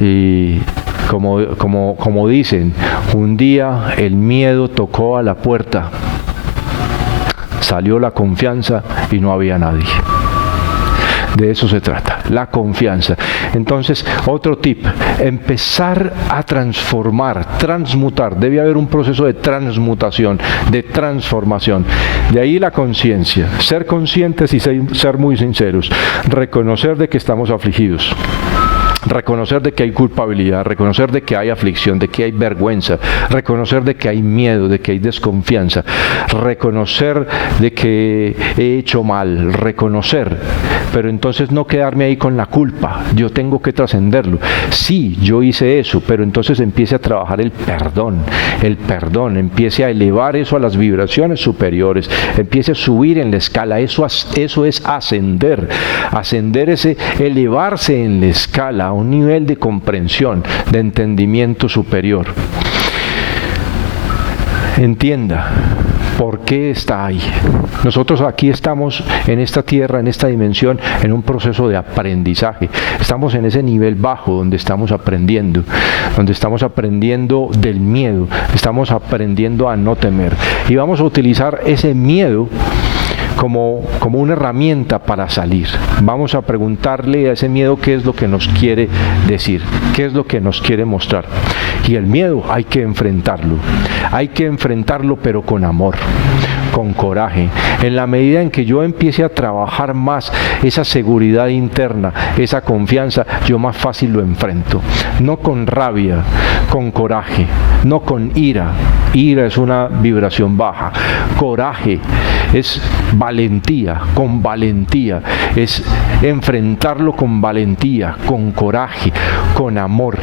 Y como dicen, un día el miedo tocó a la puerta, salió la confianza y no había nadie. De eso se trata, la confianza. Entonces, otro tip, empezar a transformar, transmutar. Debe haber un proceso de transmutación, de transformación. De ahí la conciencia, ser conscientes y ser muy sinceros, reconocer de que estamos afligidos. Reconocer de que hay culpabilidad, reconocer de que hay aflicción, de que hay vergüenza, reconocer de que hay miedo, de que hay desconfianza, reconocer de que he hecho mal, reconocer, pero entonces no quedarme ahí con la culpa, yo tengo que trascenderlo. Sí, yo hice eso, pero entonces empiece a trabajar el perdón, empiece a elevar eso a las vibraciones superiores, empiece a subir en la escala, eso es ascender ese elevarse en la escala, a un nivel de comprensión, de entendimiento superior. Entienda por qué está ahí. Nosotros aquí estamos en esta tierra, en esta dimensión, en un proceso de aprendizaje. Estamos en ese nivel bajo donde estamos aprendiendo del miedo, estamos aprendiendo a no temer. Y vamos a utilizar ese miedo como una herramienta para salir. Vamos a preguntarle a ese miedo qué es lo que nos quiere decir, qué es lo que nos quiere mostrar. Y el miedo hay que enfrentarlo pero con amor, con coraje. En la medida en que yo empiece a trabajar más esa seguridad interna, esa confianza, yo más fácil lo enfrento. No con rabia, con coraje, no con ira. Ira es una vibración baja. Coraje es valentía, con valentía. Es enfrentarlo con valentía, con coraje, con amor,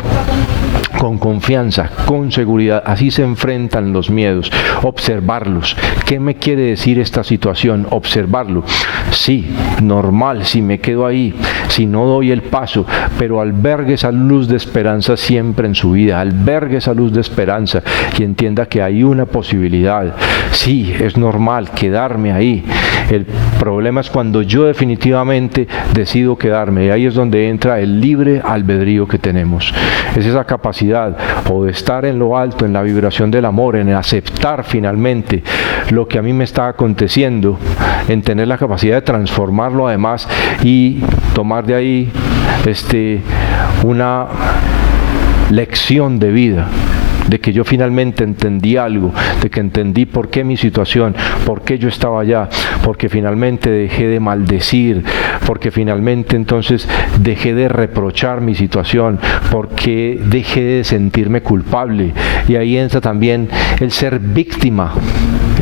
con confianza, con seguridad. Así se enfrentan los miedos. Observarlos. ¿Qué me quiere decir esta situación? Observarlo. Sí, normal, si me quedo ahí, si no doy el paso, pero albergue esa luz de esperanza siempre en su vida. Albergue esa luz de esperanza y entienda que hay una posibilidad. Sí, es normal quedarme ahí. El problema es cuando yo definitivamente decido quedarme. Y ahí es donde entra el libre albedrío que tenemos. Es esa capacidad o de estar en lo alto, en la vibración del amor, en aceptar finalmente lo que a mí me está aconteciendo, en tener la capacidad de transformarlo además y tomar de ahí una lección de vida, de que yo finalmente entendí algo, de que entendí por qué mi situación, por qué yo estaba allá, porque finalmente dejé de maldecir, porque finalmente entonces dejé de reprochar mi situación, porque dejé de sentirme culpable. Y ahí entra también el ser víctima.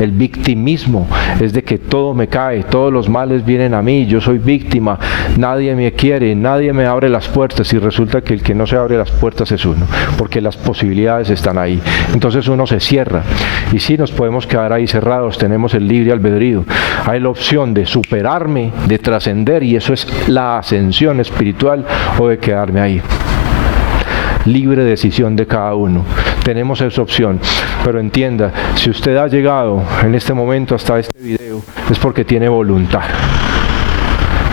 El victimismo es de que todo me cae, todos los males vienen a mí, yo soy víctima, nadie me quiere, nadie me abre las puertas, y resulta que el que no se abre las puertas es uno, porque las posibilidades están ahí. Entonces uno se cierra, y sí, nos podemos quedar ahí cerrados, tenemos el libre albedrío. Hay la opción de superarme, de trascender, y eso es la ascensión espiritual, o de quedarme ahí. Libre decisión de cada uno. tenemos esa opción. Pero entienda, si usted ha llegado en este momento hasta este video, es porque tiene voluntad.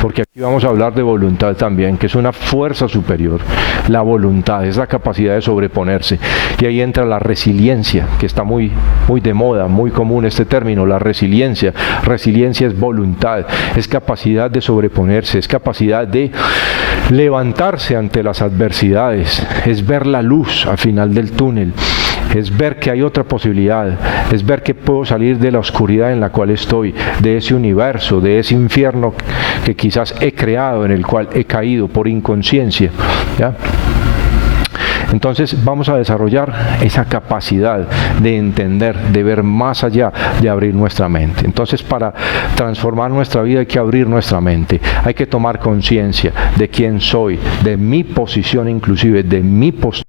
Porque aquí vamos a hablar de voluntad también, que es una fuerza superior. La voluntad es la capacidad de sobreponerse. Y ahí entra la resiliencia, que está muy de moda, muy común este término, la resiliencia. Resiliencia es voluntad, es capacidad de sobreponerse, es capacidad de levantarse ante las adversidades, es ver la luz al final del túnel. Es ver que hay otra posibilidad, es ver que puedo salir de la oscuridad en la cual estoy, de ese universo, de ese infierno que quizás he creado, en el cual he caído por inconsciencia, ¿ya? Entonces vamos a desarrollar esa capacidad de entender, de ver más allá, de abrir nuestra mente. Entonces, para transformar nuestra vida hay que abrir nuestra mente, hay que tomar conciencia de quién soy, de mi posición inclusive, de mi postura,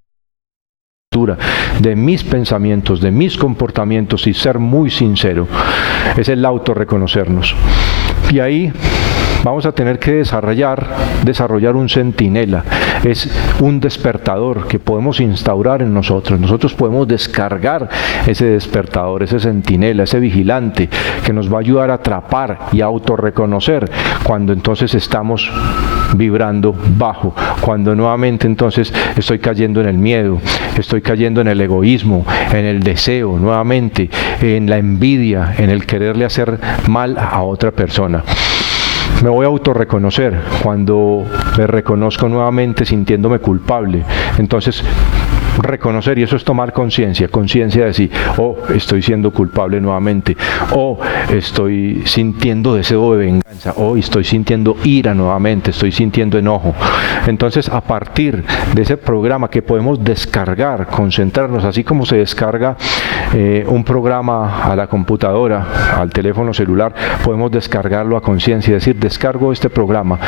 de mis pensamientos, de mis comportamientos, y ser muy sincero. Es el autorreconocernos. Y ahí vamos a tener que desarrollar un centinela. Es un despertador que podemos instaurar en nosotros. Nosotros podemos descargar ese despertador, ese centinela, ese vigilante que nos va a ayudar a atrapar y a autorreconocer cuando entonces estamos vibrando bajo, cuando nuevamente entonces estoy cayendo en el miedo, estoy cayendo en el egoísmo, en el deseo, nuevamente en la envidia, en el quererle hacer mal a otra persona. Me voy a autorreconocer cuando me reconozco nuevamente sintiéndome culpable. Entonces, reconocer, y eso es tomar conciencia de sí. Estoy siendo culpable nuevamente, estoy sintiendo deseo de venganza, estoy sintiendo ira nuevamente, estoy sintiendo enojo. Entonces, a partir de ese programa que podemos descargar, concentrarnos, así como se descarga un programa a la computadora, al teléfono celular, podemos descargarlo a conciencia, es decir, descargo este programa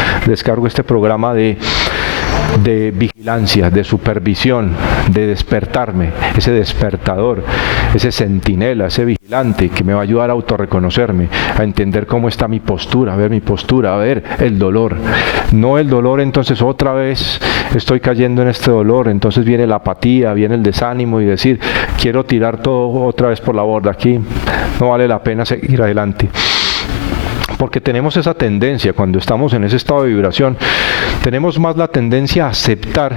de vigilancia, de supervisión, de despertarme, ese despertador, ese centinela, ese vigilante que me va a ayudar a autorreconocerme, a entender cómo está mi postura, a ver el dolor. No el dolor, entonces otra vez estoy cayendo en este dolor, entonces viene la apatía, viene el desánimo y decir, quiero tirar todo otra vez por la borda, aquí no vale la pena seguir adelante. Porque tenemos esa tendencia, cuando estamos en ese estado de vibración, tenemos más la tendencia a aceptar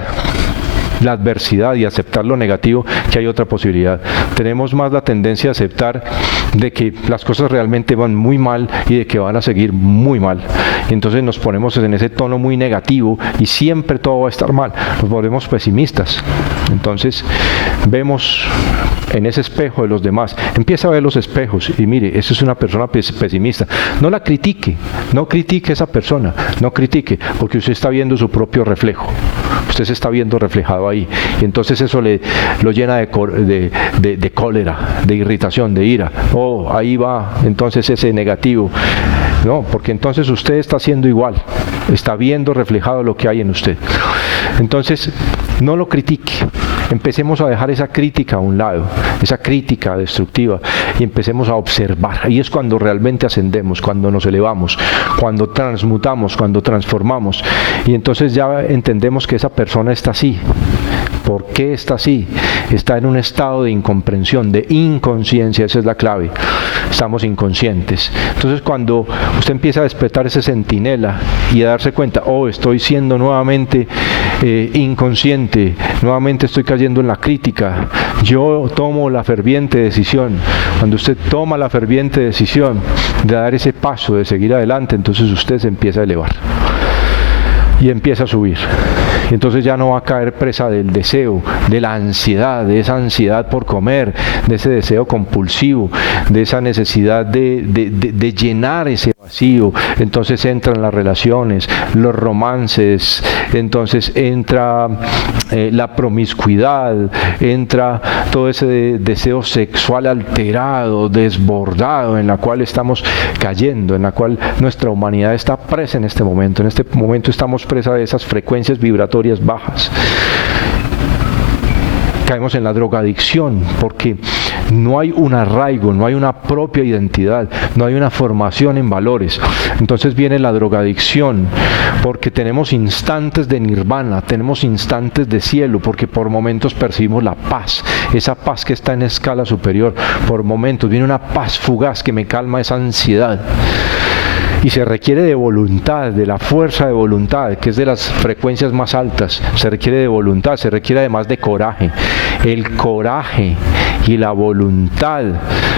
la adversidad y aceptar lo negativo, que hay otra posibilidad. Tenemos más la tendencia a aceptar de que las cosas realmente van muy mal y de que van a seguir muy mal. Y entonces nos ponemos en ese tono muy negativo y siempre todo va a estar mal. Nos volvemos pesimistas. Entonces vemos en ese espejo de los demás. Empieza a ver los espejos y mire, esa es una persona pesimista. No la critique, no critique a esa persona, no critique, porque usted está viendo su propio reflejo. Usted se está viendo reflejado ahí. Y entonces eso lo llena de cólera, de irritación, de ira. Ahí va entonces ese negativo. No, porque entonces usted está haciendo igual. Está viendo reflejado lo que hay en usted. Entonces, no lo critique. Empecemos a dejar esa crítica a un lado, esa crítica destructiva, y empecemos a observar. Ahí es cuando realmente ascendemos, cuando nos elevamos, cuando transmutamos, cuando transformamos. Y entonces ya entendemos que esa persona está así. ¿Por qué está así? Está en un estado de incomprensión, de inconsciencia, esa es la clave. Estamos inconscientes. Entonces, cuando usted empieza a despertar ese centinela y a darse cuenta, estoy siendo nuevamente inconsciente, nuevamente estoy cayendo en la crítica, yo tomo la ferviente decisión. Cuando usted toma la ferviente decisión de dar ese paso, de seguir adelante, entonces usted se empieza a elevar y empieza a subir. Y entonces ya no va a caer presa del deseo, de la ansiedad, de esa ansiedad por comer, de ese deseo compulsivo, de esa necesidad de llenar ese vacío. Entonces entran las relaciones, los romances, entonces entra la promiscuidad, entra todo ese deseo sexual alterado, desbordado, en la cual estamos cayendo, en la cual nuestra humanidad está presa en este momento. En este momento estamos presa de esas frecuencias vibratorias bajas. Caemos en la drogadicción porque no hay un arraigo, no hay una propia identidad, no hay una formación en valores. Entonces viene la drogadicción, porque tenemos instantes de nirvana, tenemos instantes de cielo, porque por momentos percibimos la paz, esa paz que está en escala superior. Por momentos viene una paz fugaz que me calma esa ansiedad. Y se requiere de voluntad, de la fuerza de voluntad, que es de las frecuencias más altas. Se requiere de voluntad, se requiere además de coraje. El coraje y la voluntad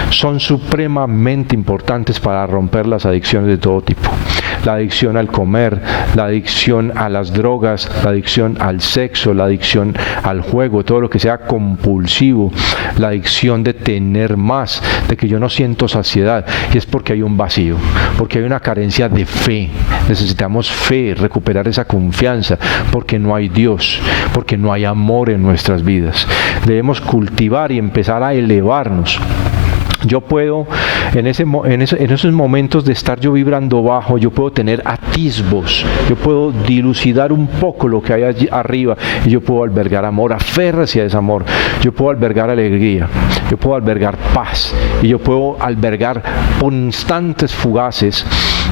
son supremamente importantes para romper las adicciones de todo tipo. La adicción al comer, la adicción a las drogas, la adicción al sexo, la adicción al juego, todo lo que sea compulsivo, la adicción de tener más, de que yo no siento saciedad, y es porque hay un vacío, porque hay una carencia de fe. Necesitamos fe, recuperar esa confianza, porque no hay Dios, porque no hay amor en nuestras vidas. Debemos cultivar y empezar a elevarnos. Yo puedo, en esos momentos de estar yo vibrando bajo, yo puedo tener atisbos, yo puedo dilucidar un poco lo que hay allí arriba, y yo puedo albergar amor, aférrese a ese amor, yo puedo albergar alegría, yo puedo albergar paz, y yo puedo albergar por instantes fugaces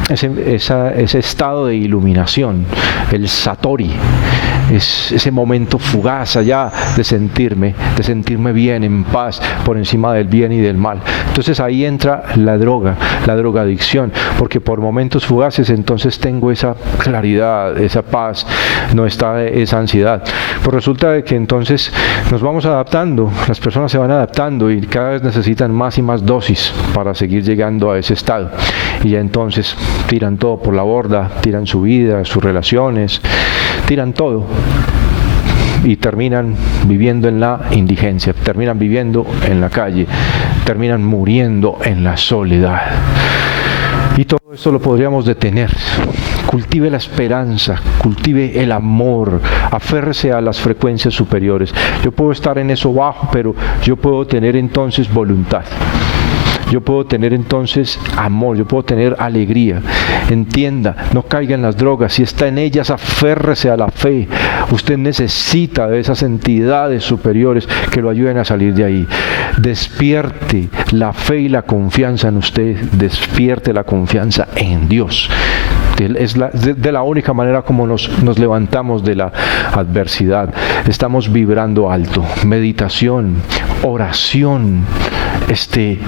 ese estado de iluminación, el satori. Es ese momento fugaz allá de sentirme bien, en paz, por encima del bien y del mal. Entonces ahí entra la drogadicción, porque por momentos fugaces entonces tengo esa claridad, esa paz, no está esa ansiedad. Pues resulta de que entonces nos vamos adaptando, las personas se van adaptando y cada vez necesitan más y más dosis para seguir llegando a ese estado. Y ya entonces tiran todo por la borda, tiran su vida, sus relaciones, tiran todo. Y terminan viviendo en la indigencia, terminan viviendo en la calle, terminan muriendo en la soledad. Y todo esto lo podríamos detener. Cultive la esperanza, cultive el amor, aférrese a las frecuencias superiores. Yo puedo estar en eso bajo, pero yo puedo tener entonces voluntad. Yo puedo tener entonces amor, yo puedo tener alegría. Entienda, no caiga en las drogas. Si está en ellas, aférrese a la fe. Usted necesita de esas entidades superiores que lo ayuden a salir de ahí. Despierte la fe y la confianza en usted. Despierte la confianza en Dios. Es de la única manera como nos levantamos de la adversidad. Estamos vibrando alto. Meditación, oración.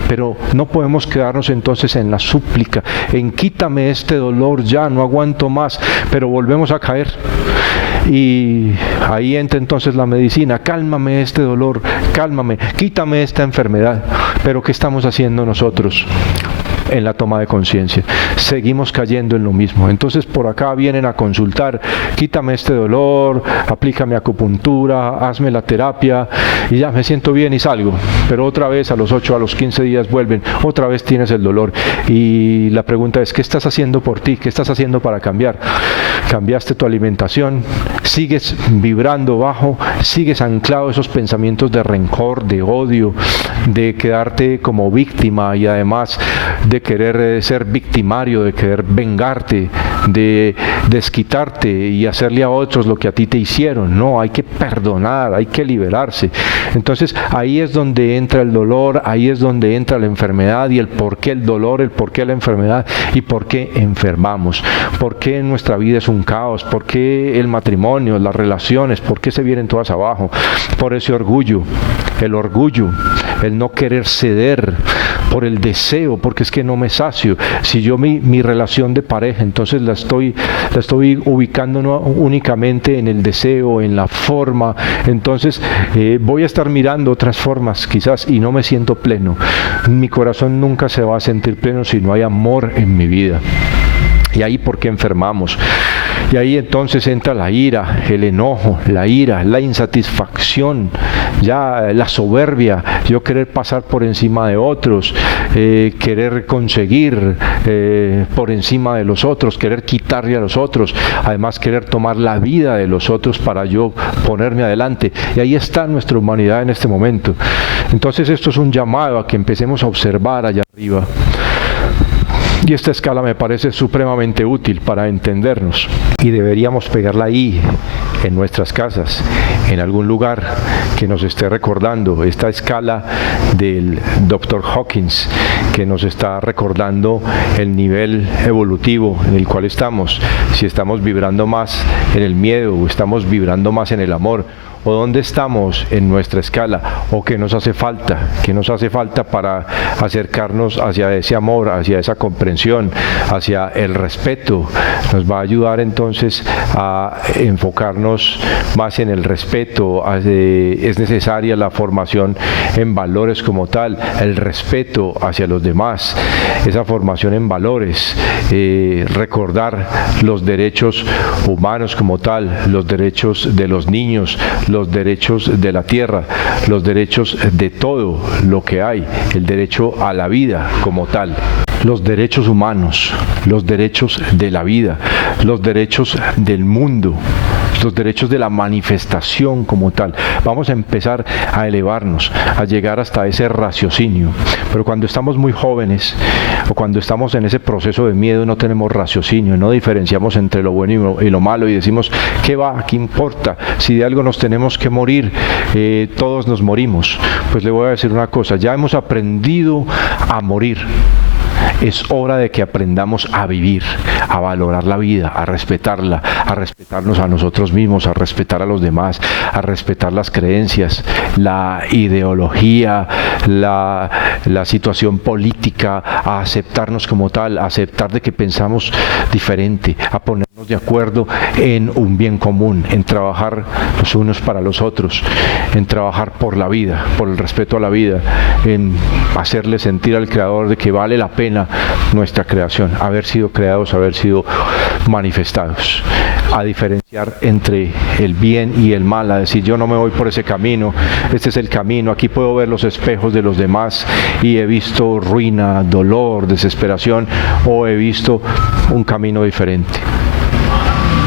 Pero no podemos quedarnos entonces en la súplica, en quítame este dolor ya, no aguanto más, pero volvemos a caer. Y ahí entra entonces la medicina, cálmame este dolor, cálmame, quítame esta enfermedad. Pero ¿qué estamos haciendo nosotros en la toma de conciencia? Seguimos cayendo en lo mismo. Entonces por acá vienen a consultar, quítame este dolor, aplícame acupuntura, hazme la terapia y ya me siento bien y salgo. Pero otra vez a los 8, a los 15 días vuelven, otra vez tienes el dolor. Y la pregunta es, ¿qué estás haciendo por ti? ¿Qué estás haciendo para cambiar? ¿Cambiaste tu alimentación? ¿Sigues vibrando bajo? ¿Sigues anclado a esos pensamientos de rencor, de odio, de quedarte como víctima y además de querer ser victimario, de querer vengarte, de desquitarte y hacerle a otros lo que a ti te hicieron? No, hay que perdonar, hay que liberarse. Entonces ahí es donde entra el dolor, ahí es donde entra la enfermedad y el por qué el dolor, el por qué la enfermedad y por qué enfermamos, por qué nuestra vida es un caos, por qué el matrimonio, las relaciones, por qué se vienen todas abajo, por ese orgullo, el no querer ceder, por el deseo, porque es que no me sacio. Si yo mi relación de pareja, entonces la estoy ubicando no únicamente en el deseo, en la forma, entonces voy a estar mirando otras formas quizás y no me siento pleno. Mi corazón nunca se va a sentir pleno si no hay amor en mi vida. Y ahí ¿por qué enfermamos? Y ahí entonces entra la ira, el enojo, la ira, la insatisfacción, ya la soberbia, yo querer pasar por encima de otros, querer conseguir por encima de los otros, querer quitarle a los otros, además querer tomar la vida de los otros para yo ponerme adelante. Y ahí está nuestra humanidad en este momento. Entonces esto es un llamado a que empecemos a observar allá arriba. Y esta escala me parece supremamente útil para entendernos. Y deberíamos pegarla ahí, en nuestras casas, en algún lugar que nos esté recordando esta escala del Dr. Hawkins, que nos está recordando el nivel evolutivo en el cual estamos, si estamos vibrando más en el miedo o estamos vibrando más en el amor, o dónde estamos en nuestra escala, o qué nos hace falta para acercarnos hacia ese amor, hacia esa comprensión, hacia el respeto. Nos va a ayudar entonces a enfocarnos más en el respeto. Es necesaria la formación en valores como tal, el respeto hacia los demás, esa formación en valores, recordar los derechos humanos como tal, los derechos de los niños, los derechos de la tierra, los derechos de todo lo que hay, el derecho a la vida como tal, los derechos humanos, los derechos de la vida, los derechos del mundo, los derechos de la manifestación como tal. Vamos a empezar a elevarnos, a llegar hasta ese raciocinio. Pero cuando estamos muy jóvenes o cuando estamos en ese proceso de miedo, no tenemos raciocinio, no diferenciamos entre lo bueno y lo malo y decimos, ¿qué va? ¿Qué importa? Si de algo nos tenemos que morir, todos nos morimos. Pues le voy a decir una cosa, ya hemos aprendido a morir. Es hora de que aprendamos a vivir, a valorar la vida, a respetarla, a respetarnos a nosotros mismos, a respetar a los demás, a respetar las creencias, la ideología, la situación política, a aceptarnos como tal, a aceptar de que pensamos diferente, a ponernos de acuerdo en un bien común, en trabajar los unos para los otros, en trabajar por la vida, por el respeto a la vida, en hacerle sentir al Creador de que vale la pena nuestra creación, haber sido creados, haber sido manifestados, a diferenciar entre el bien y el mal, a decir yo no me voy por ese camino, este es el camino, aquí puedo ver los espejos de los demás y he visto ruina, dolor, desesperación, o he visto un camino diferente.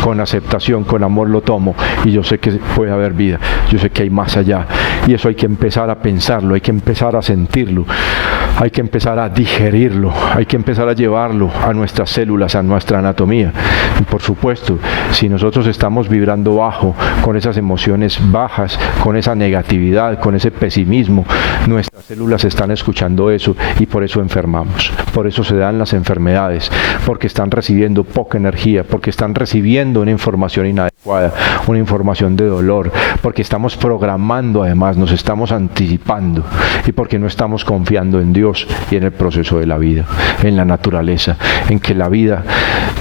Con aceptación, con amor lo tomo y yo sé que puede haber vida, yo sé que hay más allá y eso hay que empezar a pensarlo, hay que empezar a sentirlo, hay que empezar a digerirlo, hay que empezar a llevarlo a nuestras células, a nuestra anatomía. Y por supuesto, si nosotros estamos vibrando bajo, con esas emociones bajas, con esa negatividad, con ese pesimismo, nuestras células están escuchando eso y por eso enfermamos, por eso se dan las enfermedades, porque están recibiendo poca energía, porque están recibiendo una información inadecuada, una información de dolor, porque estamos programando, además nos estamos anticipando y porque no estamos confiando en Dios y en el proceso de la vida, en la naturaleza, en que la vida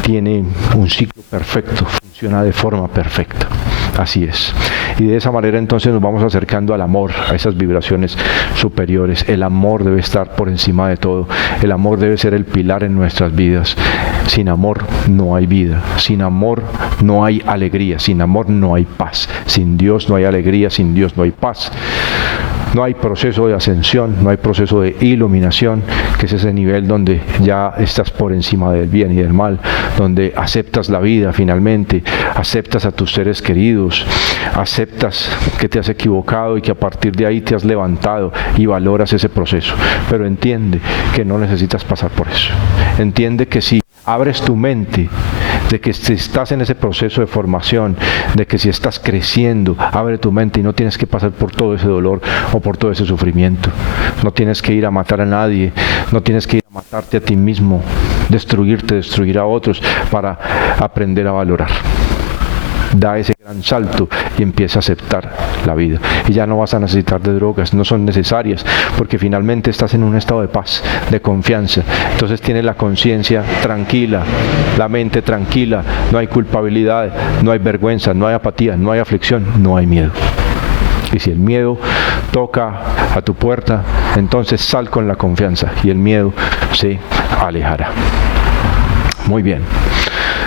tiene un ciclo perfecto, funciona de forma perfecta. Así es. Y de esa manera entonces nos vamos acercando al amor, a esas vibraciones superiores. El amor debe estar por encima de todo. El amor debe ser el pilar en nuestras vidas. Sin amor no hay vida. Sin amor no hay alegría. Sin amor no hay paz. Sin Dios no hay alegría. Sin Dios no hay paz. No hay proceso de ascensión, no hay proceso de iluminación, que es ese nivel donde ya estás por encima del bien y del mal, donde aceptas la vida finalmente, aceptas a tus seres queridos, aceptas que te has equivocado y que a partir de ahí te has levantado y valoras ese proceso. Pero entiende que no necesitas pasar por eso. Entiende que si abres tu mente, de que si estás en ese proceso de formación, de que si estás creciendo, abre tu mente y no tienes que pasar por todo ese dolor o por todo ese sufrimiento. No tienes que ir a matar a nadie, no tienes que ir a matarte a ti mismo, destruirte, destruir a otros para aprender a valorar. Da ese gran salto y empieza a aceptar la vida. Y ya no vas a necesitar de drogas, no son necesarias, porque finalmente estás en un estado de paz, de confianza. Entonces tienes la conciencia tranquila, la mente tranquila, no hay culpabilidad, no hay vergüenza, no hay apatía, no hay aflicción, no hay miedo. Y si el miedo toca a tu puerta, entonces sal con la confianza y el miedo se alejará. Muy bien.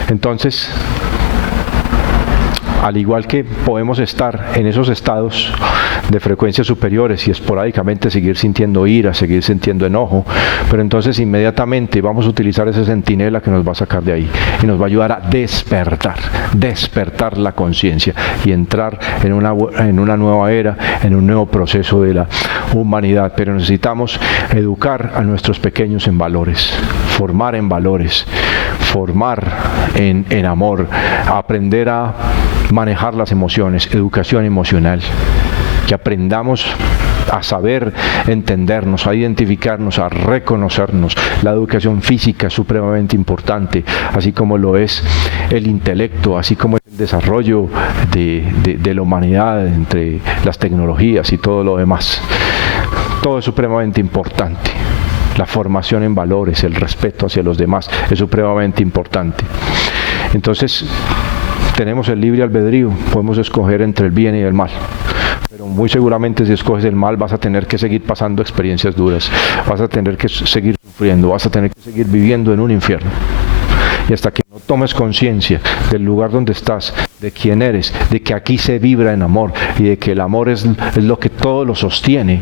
Entonces, al igual que podemos estar en esos estados de frecuencias superiores y esporádicamente seguir sintiendo ira, seguir sintiendo enojo, pero entonces inmediatamente vamos a utilizar ese centinela que nos va a sacar de ahí y nos va a ayudar a despertar la conciencia y entrar en una nueva era, en un nuevo proceso de la humanidad. Pero necesitamos educar a nuestros pequeños en valores, formar en valores, formar en amor, aprender a manejar las emociones, educación emocional, que aprendamos a saber entendernos, a identificarnos, a reconocernos. La educación física es supremamente importante, así como lo es el intelecto, así como el desarrollo de la humanidad entre las tecnologías y todo lo demás. Todo es supremamente importante. La formación en valores, el respeto hacia los demás es supremamente importante. Entonces, tenemos el libre albedrío, podemos escoger entre el bien y el mal. Pero muy seguramente si escoges el mal vas a tener que seguir pasando experiencias duras, vas a tener que seguir sufriendo, vas a tener que seguir viviendo en un infierno. Y hasta que no tomes conciencia del lugar donde estás, de quién eres, de que aquí se vibra en amor y de que el amor es lo que todo lo sostiene,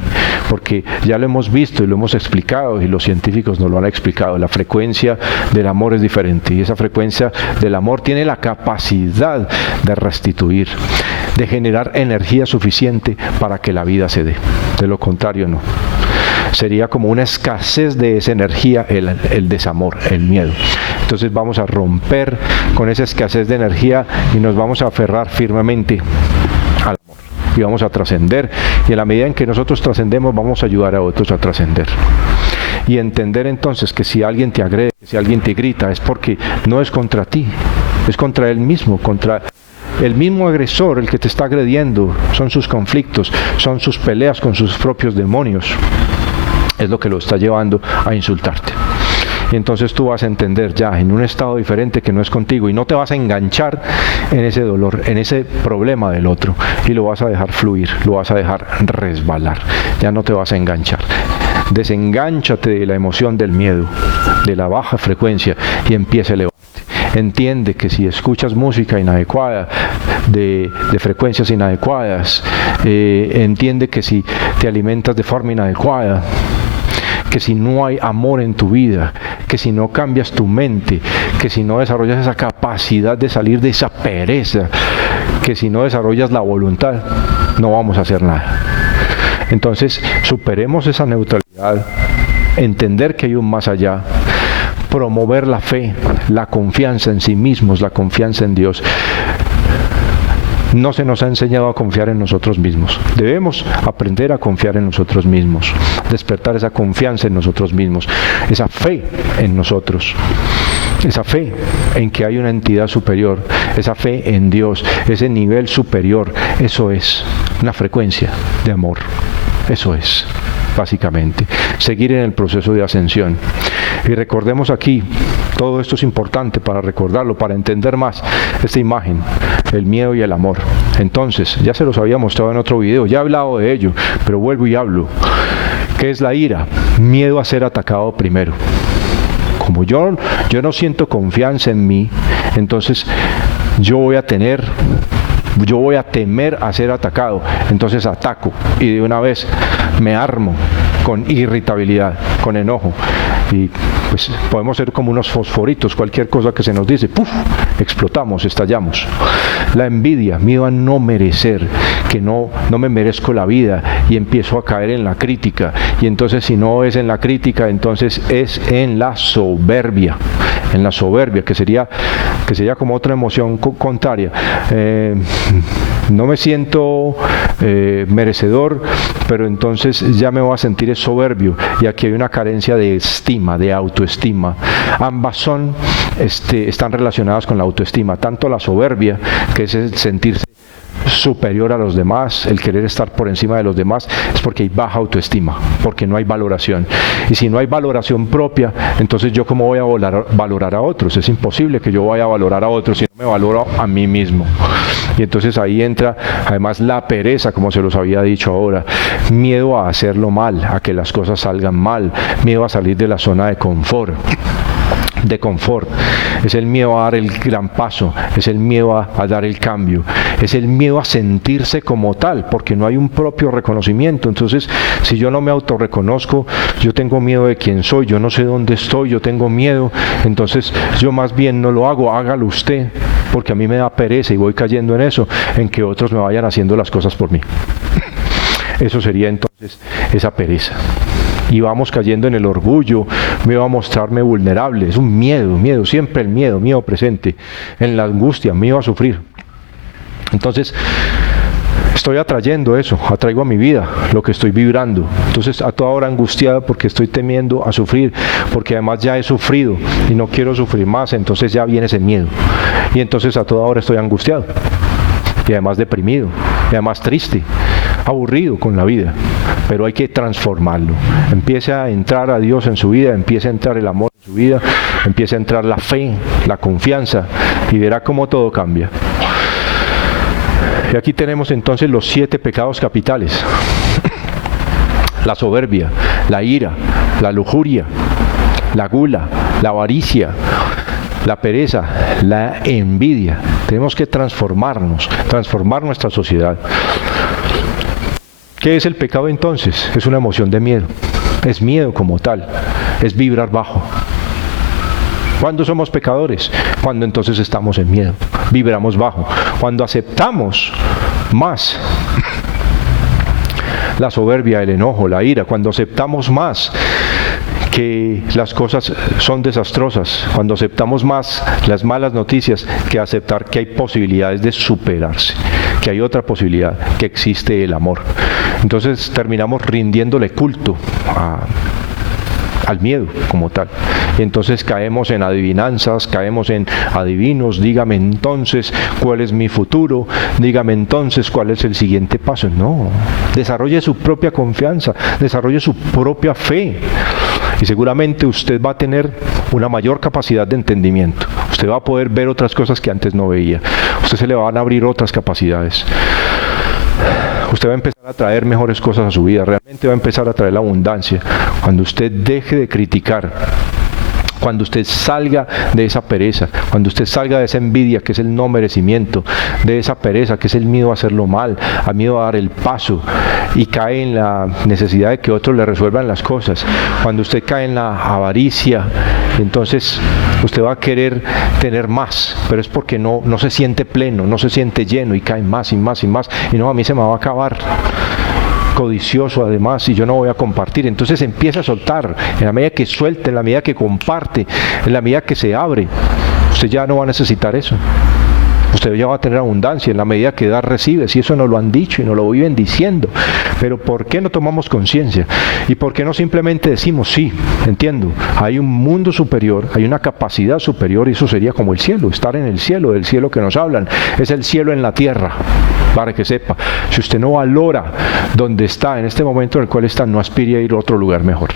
porque ya lo hemos visto y lo hemos explicado y los científicos nos lo han explicado, la frecuencia del amor es diferente y esa frecuencia del amor tiene la capacidad de restituir, de generar energía suficiente para que la vida se dé. De lo contrario no. Sería como una escasez de esa energía, el desamor, el miedo. Entonces vamos a romper con esa escasez de energía y nos vamos a aferrar firmemente al amor. Y vamos a trascender. Y en la medida en que nosotros trascendemos, vamos a ayudar a otros a trascender. Y entender entonces que si alguien te agrede, si alguien te grita, es porque no es contra ti, es contra él mismo, contra el mismo agresor, el que te está agrediendo. Son sus conflictos, son sus peleas con sus propios demonios. Es lo que lo está llevando a insultarte. Y entonces tú vas a entender ya en un estado diferente que no es contigo y no te vas a enganchar en ese dolor, en ese problema del otro y lo vas a dejar fluir, lo vas a dejar resbalar, ya no te vas a enganchar. Desengánchate de la emoción del miedo, de la baja frecuencia y empieza a elevarte. Entiende que si escuchas música inadecuada, de frecuencias inadecuadas, entiende que si te alimentas de forma inadecuada, que si no hay amor en tu vida, que si no cambias tu mente, que si no desarrollas esa capacidad de salir de esa pereza, que si no desarrollas la voluntad, no vamos a hacer nada. Entonces, superemos esa neutralidad, entender que hay un más allá, promover la fe, la confianza en sí mismos, la confianza en Dios. No se nos ha enseñado a confiar en nosotros mismos. Debemos aprender a confiar en nosotros mismos, despertar esa confianza en nosotros mismos, esa fe en nosotros, esa fe en que hay una entidad superior, esa fe en Dios, ese nivel superior. Eso es una frecuencia de amor. Eso es, básicamente, seguir en el proceso de ascensión. Y recordemos aquí, todo esto es importante para recordarlo, para entender más esta imagen, el miedo y el amor. Entonces, ya se los había mostrado en otro video, ya he hablado de ello, pero vuelvo y hablo. ¿Qué es la ira? Miedo a ser atacado primero. Como yo no siento confianza en mí, entonces yo voy a temer a ser atacado, entonces ataco y de una vez me armo con irritabilidad, con enojo y pues podemos ser como unos fosforitos, cualquier cosa que se nos dice, ¡puf!, explotamos, estallamos. La envidia, miedo a no merecer, que no me merezco la vida y empiezo a caer en la crítica y entonces si no es en la crítica, entonces es en la soberbia, que sería como otra emoción contraria. No me siento merecedor, pero entonces ya me voy a sentir soberbio y aquí hay una carencia de estima, de autoestima. Ambas están relacionadas con la autoestima, tanto la soberbia, que es el sentirse superior a los demás, el querer estar por encima de los demás, es porque hay baja autoestima, porque no hay valoración. Y si no hay valoración propia, entonces yo cómo voy a valorar a otros. Es imposible que yo vaya a valorar a otros si no me valoro a mí mismo. Y entonces ahí entra además la pereza, como se los había dicho ahora, miedo a hacerlo mal, a que las cosas salgan mal, miedo a salir de la zona de confort. Es el miedo a dar el gran paso, es el miedo a dar el cambio, es el miedo a sentirse como tal, porque no hay un propio reconocimiento. Entonces, si yo no me autorreconozco, yo tengo miedo de quién soy, yo no sé dónde estoy, yo tengo miedo, entonces yo más bien no lo hago, hágalo usted, porque a mí me da pereza y voy cayendo en eso, en que otros me vayan haciendo las cosas por mí. Eso sería entonces esa pereza. y vamos cayendo en el orgullo, miedo a mostrarme vulnerable. Es un miedo, siempre el miedo presente, en la angustia, miedo a sufrir. Entonces, estoy atrayendo eso, atraigo a mi vida lo que estoy vibrando. Entonces, a toda hora angustiado porque estoy temiendo a sufrir, porque además ya he sufrido y no quiero sufrir más, entonces ya viene ese miedo. Y entonces a toda hora estoy angustiado, y además deprimido, y además triste, aburrido con la vida. Pero hay que transformarlo. Empiece a entrar a Dios en su vida, empiece a entrar el amor en su vida, empiece a entrar la fe, la confianza, y verá cómo todo cambia. Y aquí tenemos entonces los 7 pecados capitales: la soberbia, la ira, la lujuria, la gula, la avaricia, la pereza, la envidia. Tenemos que transformarnos, transformar nuestra sociedad. ¿Qué es el pecado entonces? Es una emoción de miedo. Es miedo como tal. Es vibrar bajo. ¿Cuándo somos pecadores? Cuando entonces estamos en miedo. Vibramos bajo. Cuando aceptamos más la soberbia, el enojo, la ira. Cuando aceptamos más que las cosas son desastrosas, cuando aceptamos más las malas noticias que aceptar que hay posibilidades de superarse, que hay otra posibilidad, que existe el amor. Entonces terminamos rindiéndole culto al miedo como tal. Y entonces caemos en adivinanzas, caemos en adivinos. Dígame entonces cuál es mi futuro, dígame entonces cuál es el siguiente paso. No, desarrolle su propia confianza, desarrolle su propia fe, y seguramente usted va a tener una mayor capacidad de entendimiento. Usted va a poder ver otras cosas que antes no veía. Usted se le van a abrir otras capacidades. Usted va a empezar a traer mejores cosas a su vida. Realmente va a empezar a traer la abundancia cuando usted deje de criticar, cuando usted salga de esa pereza, cuando usted salga de esa envidia que es el no merecimiento, de esa pereza que es el miedo a hacerlo mal, al miedo a dar el paso, y cae en la necesidad de que otros le resuelvan las cosas. Cuando usted cae en la avaricia, entonces usted va a querer tener más, pero es porque no se siente pleno, no se siente lleno, y cae más y más y más, y no, a mí se me va a acabar. Codicioso además, y yo no voy a compartir. Entonces empieza a soltar. En la medida que suelte, en la medida que comparte, en la medida que se abre, usted ya no va a necesitar eso. Usted ya va a tener abundancia en la medida que da, recibe. Si eso nos lo han dicho y nos lo viven diciendo. Pero ¿por qué no tomamos conciencia? ¿Y por qué no simplemente decimos sí? Entiendo, hay un mundo superior, hay una capacidad superior, y eso sería como el cielo, estar en el cielo, del cielo que nos hablan. Es el cielo en la tierra, para que sepa. Si usted no valora donde está, en este momento en el cual está, no aspire a ir a otro lugar mejor.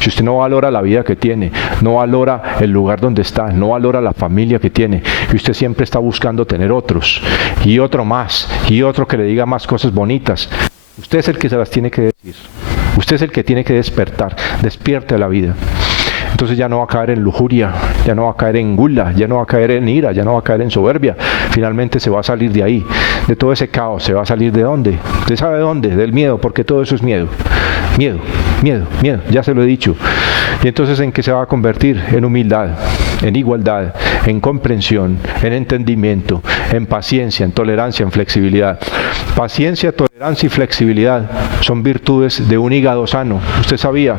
Si usted no valora la vida que tiene, no valora el lugar donde está, no valora la familia que tiene, y usted siempre está buscando tener otros, y otro más, y otro que le diga más cosas bonitas, usted es el que se las tiene que decir. Usted es el que tiene que despertar. Despierte a la vida. Entonces ya no va a caer en lujuria, ya no va a caer en gula, ya no va a caer en ira, ya no va a caer en soberbia. Finalmente se va a salir de ahí, de todo ese caos. ¿Se va a salir de dónde? ¿Usted sabe dónde? Del miedo, porque todo eso es miedo. Miedo, miedo, miedo, ya se lo he dicho. Y entonces, ¿en qué se va a convertir? En humildad, en igualdad, en comprensión, en entendimiento, en paciencia, en tolerancia, en flexibilidad. Paciencia, tolerancia y flexibilidad son virtudes de un hígado sano. ¿Usted sabía?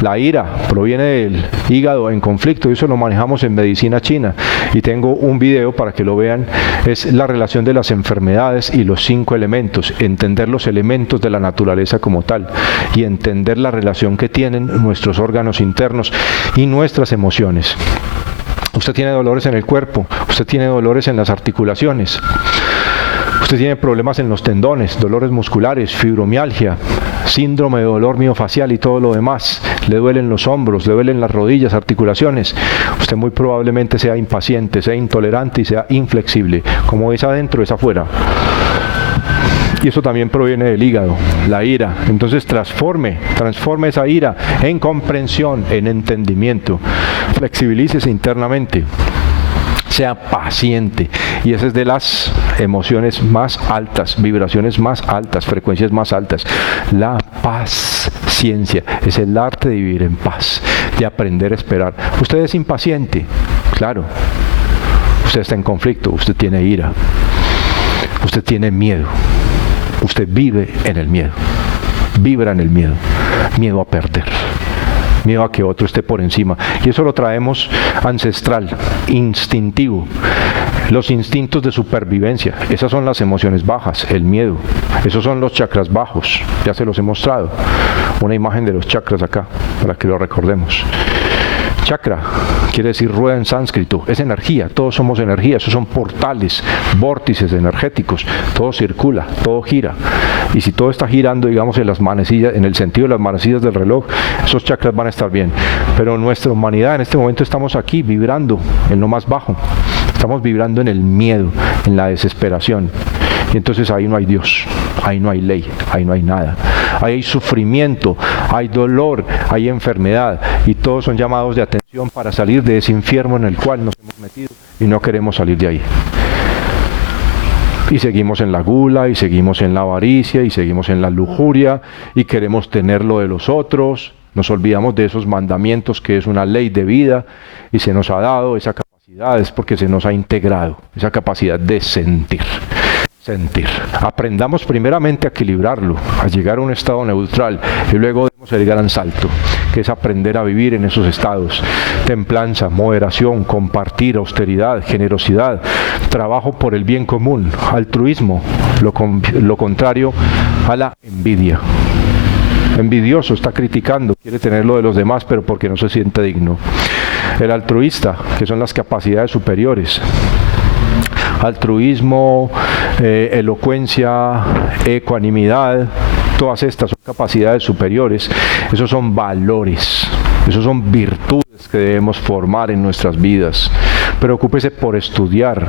La ira proviene del hígado en conflicto, y eso lo manejamos en medicina china. Y tengo un video para que lo vean. Es la relación de las enfermedades y los 5 elementos. Entender los elementos de la naturaleza como tal, y entender la relación que tienen nuestros órganos internos y nuestras emociones. Usted tiene dolores en el cuerpo, usted tiene dolores en las articulaciones, usted tiene problemas en los tendones, dolores musculares, fibromialgia, síndrome de dolor miofacial y todo lo demás. Le duelen los hombros, le duelen las rodillas, articulaciones. Usted muy probablemente sea impaciente, sea intolerante y sea inflexible. Como es adentro, es afuera. Y eso también proviene del hígado, la ira. Entonces transforme esa ira en comprensión, en entendimiento. Flexibilícese internamente. Sea paciente. Y esa es de las emociones más altas, vibraciones más altas, frecuencias más altas. La paciencia es el arte de vivir en paz, de aprender a esperar. Usted es impaciente, claro. Usted está en conflicto, usted tiene ira, usted tiene miedo. Usted vive en el miedo, vibra en el miedo. miedo a perder, miedo a que otro esté por encima. Y eso lo traemos ancestral, instintivo. Los instintos de supervivencia, esas son las emociones bajas, el miedo. Esos son los chakras bajos, ya se los he mostrado. Una imagen de los chakras acá, para que lo recordemos. Chakra quiere decir rueda en sánscrito, es energía, todos somos energía, esos son portales, vórtices energéticos, todo circula, todo gira. Y si todo está girando, digamos, en las manecillas, en el sentido de las manecillas del reloj, esos chakras van a estar bien. Pero nuestra humanidad en este momento estamos aquí vibrando en lo más bajo, estamos vibrando en el miedo, en la desesperación. Y entonces ahí no hay Dios, ahí no hay ley, ahí no hay nada. Ahí hay sufrimiento, hay dolor, hay enfermedad y todos son llamados de atención para salir de ese infierno en el cual nos hemos metido y no queremos salir de ahí. Y seguimos en la gula, y seguimos en la avaricia, y seguimos en la lujuria, y queremos tener lo de los otros. Nos olvidamos de esos mandamientos que es una ley de vida y se nos ha dado esa capacidad, es porque se nos ha integrado esa capacidad de sentir. Aprendamos primeramente a equilibrarlo, a llegar a un estado neutral y luego debemos el gran salto, que es aprender a vivir en esos estados. Templanza, moderación, compartir, austeridad, generosidad, trabajo por el bien común, altruismo, lo contrario a la envidia. Envidioso, está criticando, quiere tener lo de los demás, pero porque no se siente digno. El altruista, que son las capacidades superiores. Altruismo, elocuencia, ecuanimidad, todas estas son capacidades superiores. Esos son valores, esos son virtudes que debemos formar en nuestras vidas. Preocúpese por estudiar.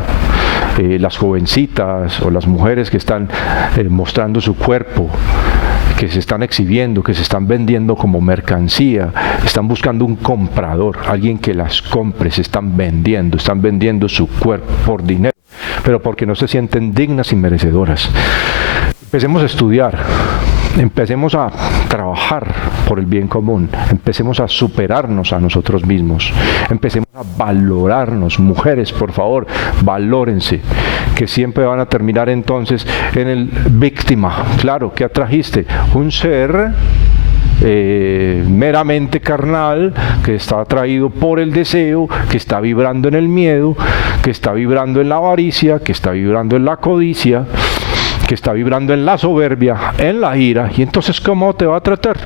Las jovencitas o las mujeres que están mostrando su cuerpo, que se están exhibiendo, que se están vendiendo como mercancía, están buscando un comprador, alguien que las compre, se están vendiendo su cuerpo por dinero, pero porque no se sienten dignas y merecedoras. Empecemos a estudiar, empecemos a trabajar por el bien común, empecemos a superarnos a nosotros mismos, empecemos a valorarnos. Mujeres, por favor, valórense, que siempre van a terminar entonces en el víctima. Claro, ¿qué atrajiste? Un ser meramente carnal, que está atraído por el deseo, que está vibrando en el miedo, que está vibrando en la avaricia, que está vibrando en la codicia, que está vibrando en la soberbia, en la ira. Y entonces, ¿cómo te va a tratar?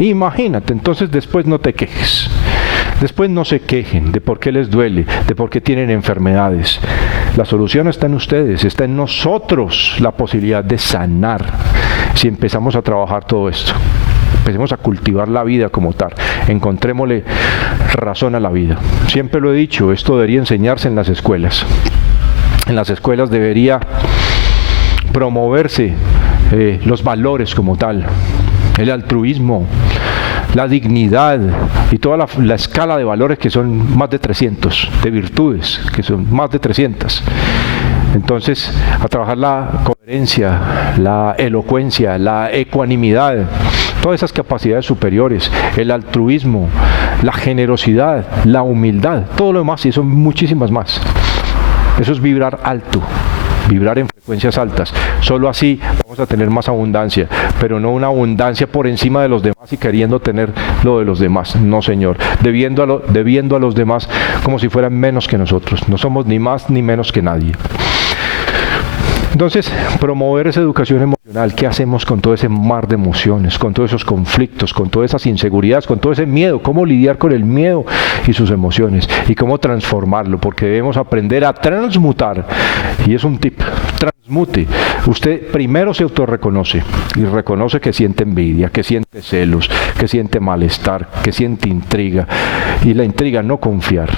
Imagínate, entonces después no te quejes. Después no se quejen de por qué les duele, de por qué tienen enfermedades. La solución está en ustedes, está en nosotros la posibilidad de sanar. Si empezamos a trabajar todo esto, empecemos a cultivar la vida como tal, encontrémosle razón a la vida. Siempre lo he dicho, esto debería enseñarse en las escuelas. En las escuelas debería promoverse los valores como tal, el altruismo, la dignidad y toda la escala de valores, que son más de 300, de virtudes, que son más de 300. Entonces, a trabajar la coherencia, la elocuencia, la ecuanimidad, todas esas capacidades superiores, el altruismo, la generosidad, la humildad, todo lo demás, y son muchísimas más. Eso es vibrar alto, vibrar en frecuencias altas. Solo así vamos a tener más abundancia, pero no una abundancia por encima de los demás y queriendo tener lo de los demás. No, señor, debiendo a los demás como si fueran menos que nosotros. No somos ni más ni menos que nadie. Entonces, promover esa educación emocional. ¿Qué hacemos con todo ese mar de emociones, con todos esos conflictos, con todas esas inseguridades, con todo ese miedo? ¿Cómo lidiar con el miedo y sus emociones? ¿Y cómo transformarlo? Porque debemos aprender a transmutar. Y es un tip, transmute. Usted primero se autorreconoce y reconoce que siente envidia, que siente celos, que siente malestar, que siente intriga. Y la intriga, no confiar,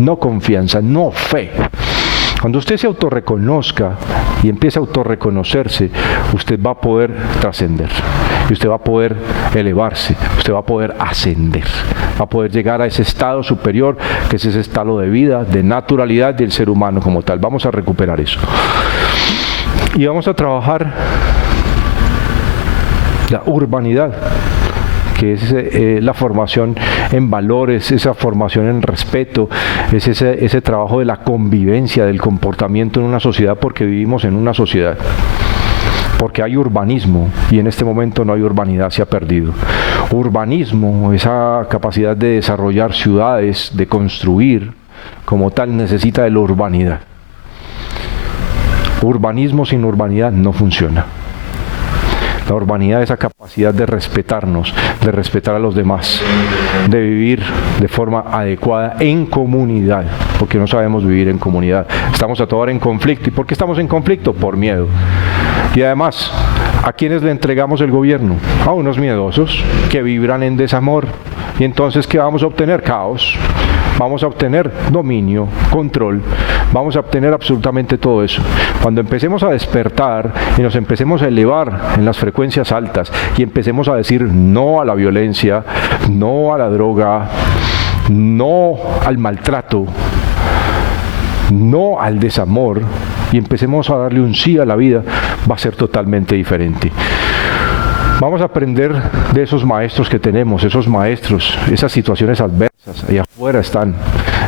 no confianza, no fe. Cuando usted se autorreconozca y empiece a autorreconocerse, usted va a poder trascender, y usted va a poder elevarse, usted va a poder ascender, va a poder llegar a ese estado superior, que es ese estado de vida, de naturalidad del ser humano como tal. Vamos a recuperar eso. Y vamos a trabajar la urbanidad, que es la formación en valores, esa formación en respeto, es ese trabajo de la convivencia, del comportamiento en una sociedad, porque vivimos en una sociedad. porque hay urbanismo y en este momento no hay urbanidad, se ha perdido. Urbanismo, esa capacidad de desarrollar ciudades, de construir, como tal necesita de la urbanidad. Urbanismo sin urbanidad no funciona. La urbanidad es esa capacidad de respetarnos, de respetar a los demás, de vivir de forma adecuada en comunidad, porque no sabemos vivir en comunidad. Estamos a toda hora en conflicto. ¿Y por qué estamos en conflicto? Por miedo. Y además, ¿a quiénes le entregamos el gobierno? A unos miedosos que vibran en desamor. Y entonces, ¿qué vamos a obtener? Caos. Vamos a obtener dominio, control, vamos a obtener absolutamente todo eso. Cuando empecemos a despertar y nos empecemos a elevar en las frecuencias altas y empecemos a decir no a la violencia, no a la droga, no al maltrato, no al desamor, y empecemos a darle un sí a la vida, va a ser totalmente diferente. Vamos a aprender de esos maestros que tenemos, esos maestros, esas situaciones adversas, allá afuera están,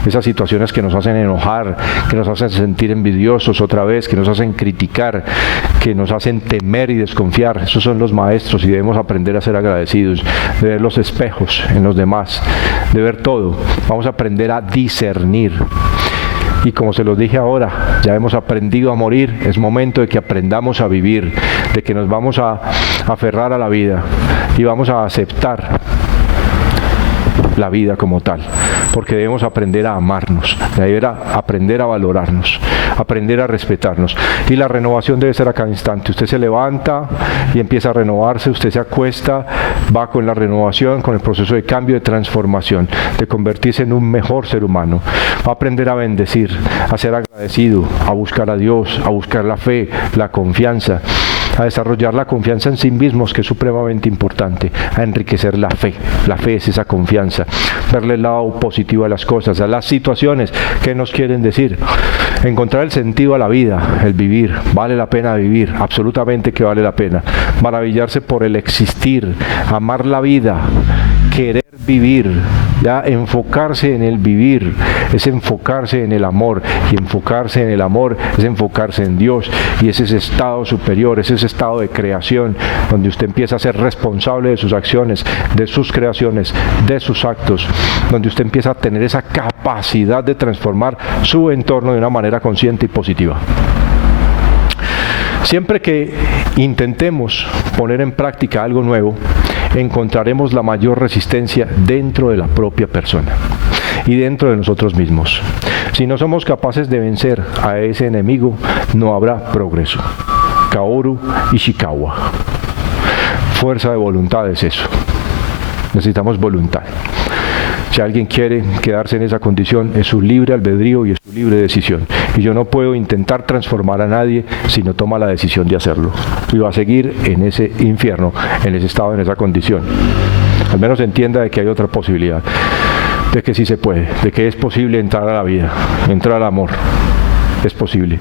esas situaciones que nos hacen enojar, que nos hacen sentir envidiosos otra vez, que nos hacen criticar, que nos hacen temer y desconfiar. Esos son los maestros y debemos aprender a ser agradecidos, de ver los espejos en los demás, de ver todo. Vamos a aprender a discernir. Y como se los dije ahora, ya hemos aprendido a morir, es momento de que aprendamos a vivir, de que nos vamos a aferrar a la vida y vamos a aceptar la vida como tal, porque debemos aprender a amarnos, debemos aprender a valorarnos, aprender a respetarnos. Y la renovación debe ser a cada instante. Usted se levanta y empieza a renovarse, usted se acuesta, va con la renovación, con el proceso de cambio, de transformación, de convertirse en un mejor ser humano. Va a aprender a bendecir, a ser agradecido, a buscar a Dios, a buscar la fe, la confianza, a desarrollar la confianza en sí mismos, que es supremamente importante, a enriquecer la fe. La fe es esa confianza, verle el lado positivo a las cosas, a las situaciones que nos quieren decir, encontrar el sentido a la vida, el vivir. Vale la pena vivir, absolutamente que vale la pena. Maravillarse por el existir, amar la vida, querer vivir, ya enfocarse en el vivir, es enfocarse en el amor, y enfocarse en el amor es enfocarse en Dios, y es ese estado superior, es ese estado de creación, donde usted empieza a ser responsable de sus acciones, de sus creaciones, de sus actos, donde usted empieza a tener esa capacidad de transformar su entorno de una manera consciente y positiva. Siempre que intentemos poner en práctica algo nuevo, encontraremos la mayor resistencia dentro de la propia persona y dentro de nosotros mismos. Si no somos capaces de vencer a ese enemigo, no habrá progreso. Kaoru Ishikawa. Fuerza de voluntad es eso. Necesitamos voluntad. Si alguien quiere quedarse en esa condición, es su libre albedrío y es su libre decisión. Y yo no puedo intentar transformar a nadie si no toma la decisión de hacerlo. Y va a seguir en ese infierno, en ese estado, en esa condición. Al menos entienda de que hay otra posibilidad, de que sí se puede, de que es posible entrar a la vida, entrar al amor. Es posible.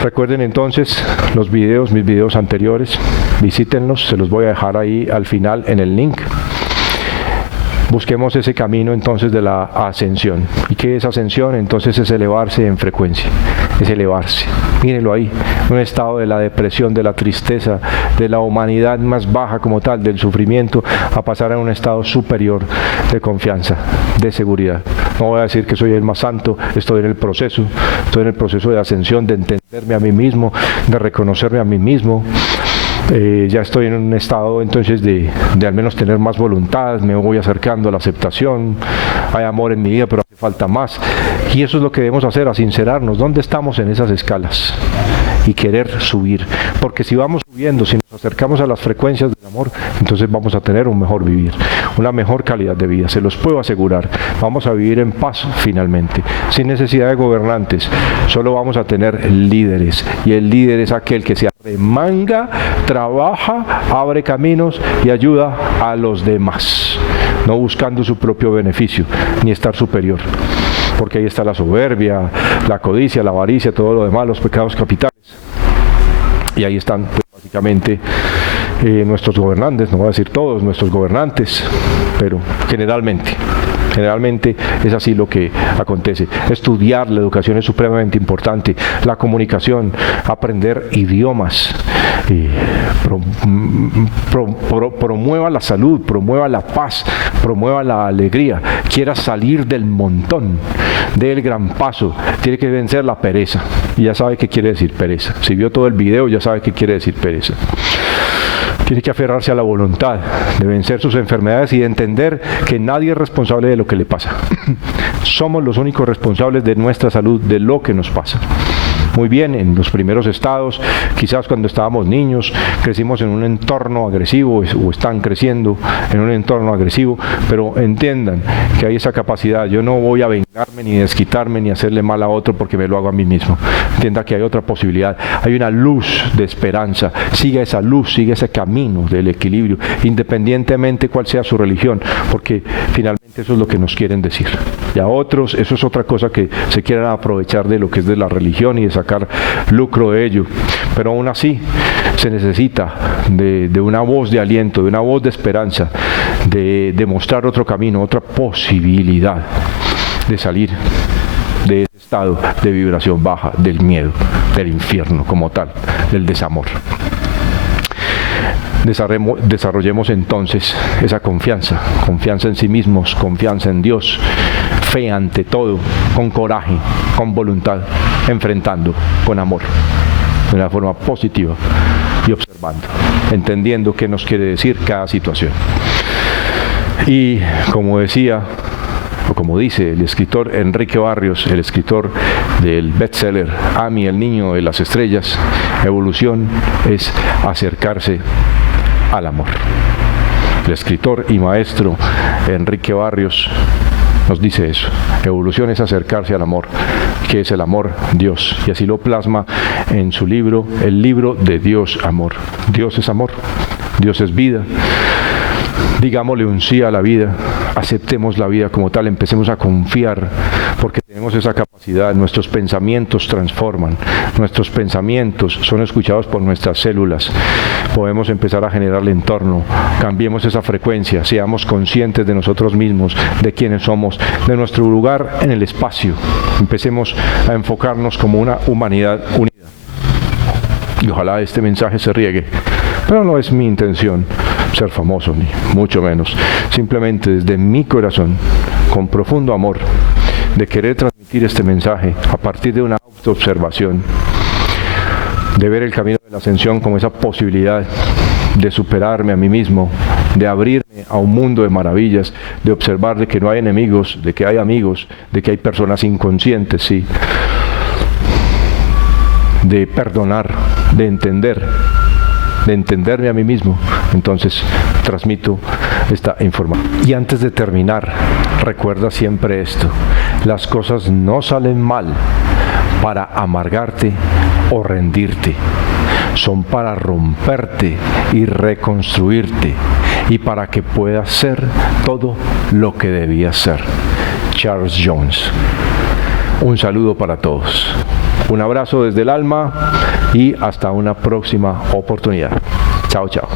Recuerden entonces los videos, mis videos anteriores, visítenlos, se los voy a dejar ahí al final en el link. Busquemos ese camino entonces de la ascensión. ¿Y qué es ascensión? Entonces es elevarse en frecuencia, es elevarse. Mírenlo ahí, un estado de la depresión, de la tristeza, de la humanidad más baja como tal, del sufrimiento, a pasar a un estado superior de confianza, de seguridad. No voy a decir que soy el más santo, estoy en el proceso de ascensión, de entenderme a mí mismo, de reconocerme a mí mismo. Ya estoy en un estado entonces de al menos tener más voluntad, me voy acercando a la aceptación, hay amor en mi vida, pero hace falta más. Y eso es lo que debemos hacer, a sincerarnos, ¿dónde estamos en esas escalas? Y querer subir, porque si vamos subiendo, si nos acercamos a las frecuencias del amor, entonces vamos a tener un mejor vivir, una mejor calidad de vida, se los puedo asegurar. Vamos a vivir en paz finalmente, sin necesidad de gobernantes, solo vamos a tener líderes, y el líder es aquel que se arremanga, trabaja, abre caminos y ayuda a los demás, no buscando su propio beneficio, ni estar superior, porque ahí está la soberbia, la codicia, la avaricia, todo lo demás, los pecados capitales. Y ahí están pues, básicamente nuestros gobernantes, no voy a decir todos nuestros gobernantes, pero generalmente Generalmente es así lo que acontece. Estudiar la educación es supremamente importante. La comunicación, aprender idiomas, promueva la salud, promueva la paz, promueva la alegría. Quiera salir del montón, del gran paso. Tiene que vencer la pereza. Y ya sabe qué quiere decir pereza. Si vio todo el video, ya sabe qué quiere decir pereza. Tiene que aferrarse a la voluntad de vencer sus enfermedades y de entender que nadie es responsable de lo que le pasa. Somos los únicos responsables de nuestra salud, de lo que nos pasa. Muy bien, en los primeros estados, quizás cuando estábamos niños, crecimos en un entorno agresivo o están creciendo en un entorno agresivo, pero entiendan que hay esa capacidad. Yo no voy a vengarme, ni desquitarme, ni hacerle mal a otro porque me lo hago a mí mismo. Entienda que hay otra posibilidad, hay una luz de esperanza. Siga esa luz, siga ese camino del equilibrio, independientemente cuál sea su religión, porque finalmente eso es lo que nos quieren decir. Y a otros, eso es otra cosa que se quieran aprovechar de lo que es de la religión y de sacar lucro de ello. Pero aún así se necesita de una voz de aliento, de una voz de esperanza, de mostrar otro camino, otra posibilidad de salir de ese estado de vibración baja, del miedo, del infierno como tal, del desamor. Desarrollemos entonces esa confianza en sí mismos, confianza en Dios, fe ante todo, con coraje, con voluntad, enfrentando con amor, de una forma positiva y observando, entendiendo qué nos quiere decir cada situación. Y como decía, o como dice el escritor Enrique Barrios, el escritor del bestseller Amy, el niño de las estrellas, evolución es acercarse al amor. El escritor y maestro Enrique Barrios nos dice eso. Evolución es acercarse al amor. ¿Qué es el amor? Dios. Y así lo plasma en su libro, el libro de Dios, amor. Dios es amor. Dios es vida. Digámosle un sí a la vida, aceptemos la vida como tal, empecemos a confiar, porque tenemos esa capacidad. Nuestros pensamientos transforman, nuestros pensamientos son escuchados por nuestras células. Podemos empezar a generar el entorno, cambiemos esa frecuencia, seamos conscientes de nosotros mismos, de quiénes somos, de nuestro lugar en el espacio. Empecemos a enfocarnos como una humanidad unida. Y ojalá este mensaje se riegue, pero no es mi intención ser famoso, ni mucho menos. Simplemente desde mi corazón, con profundo amor, de querer transmitir este mensaje a partir de una autoobservación, de ver el camino de la ascensión como esa posibilidad de superarme a mí mismo, de abrirme a un mundo de maravillas, de observar de que no hay enemigos, de que hay amigos, de que hay personas inconscientes, sí, de perdonar, de entenderme a mí mismo. Entonces transmito esta información. Y antes de terminar, recuerda siempre esto: las cosas no salen mal para amargarte o rendirte, son para romperte y reconstruirte, y para que puedas ser todo lo que debías ser. Charles Jones. Un saludo para todos. Un abrazo desde el alma y hasta una próxima oportunidad. Chao, chao.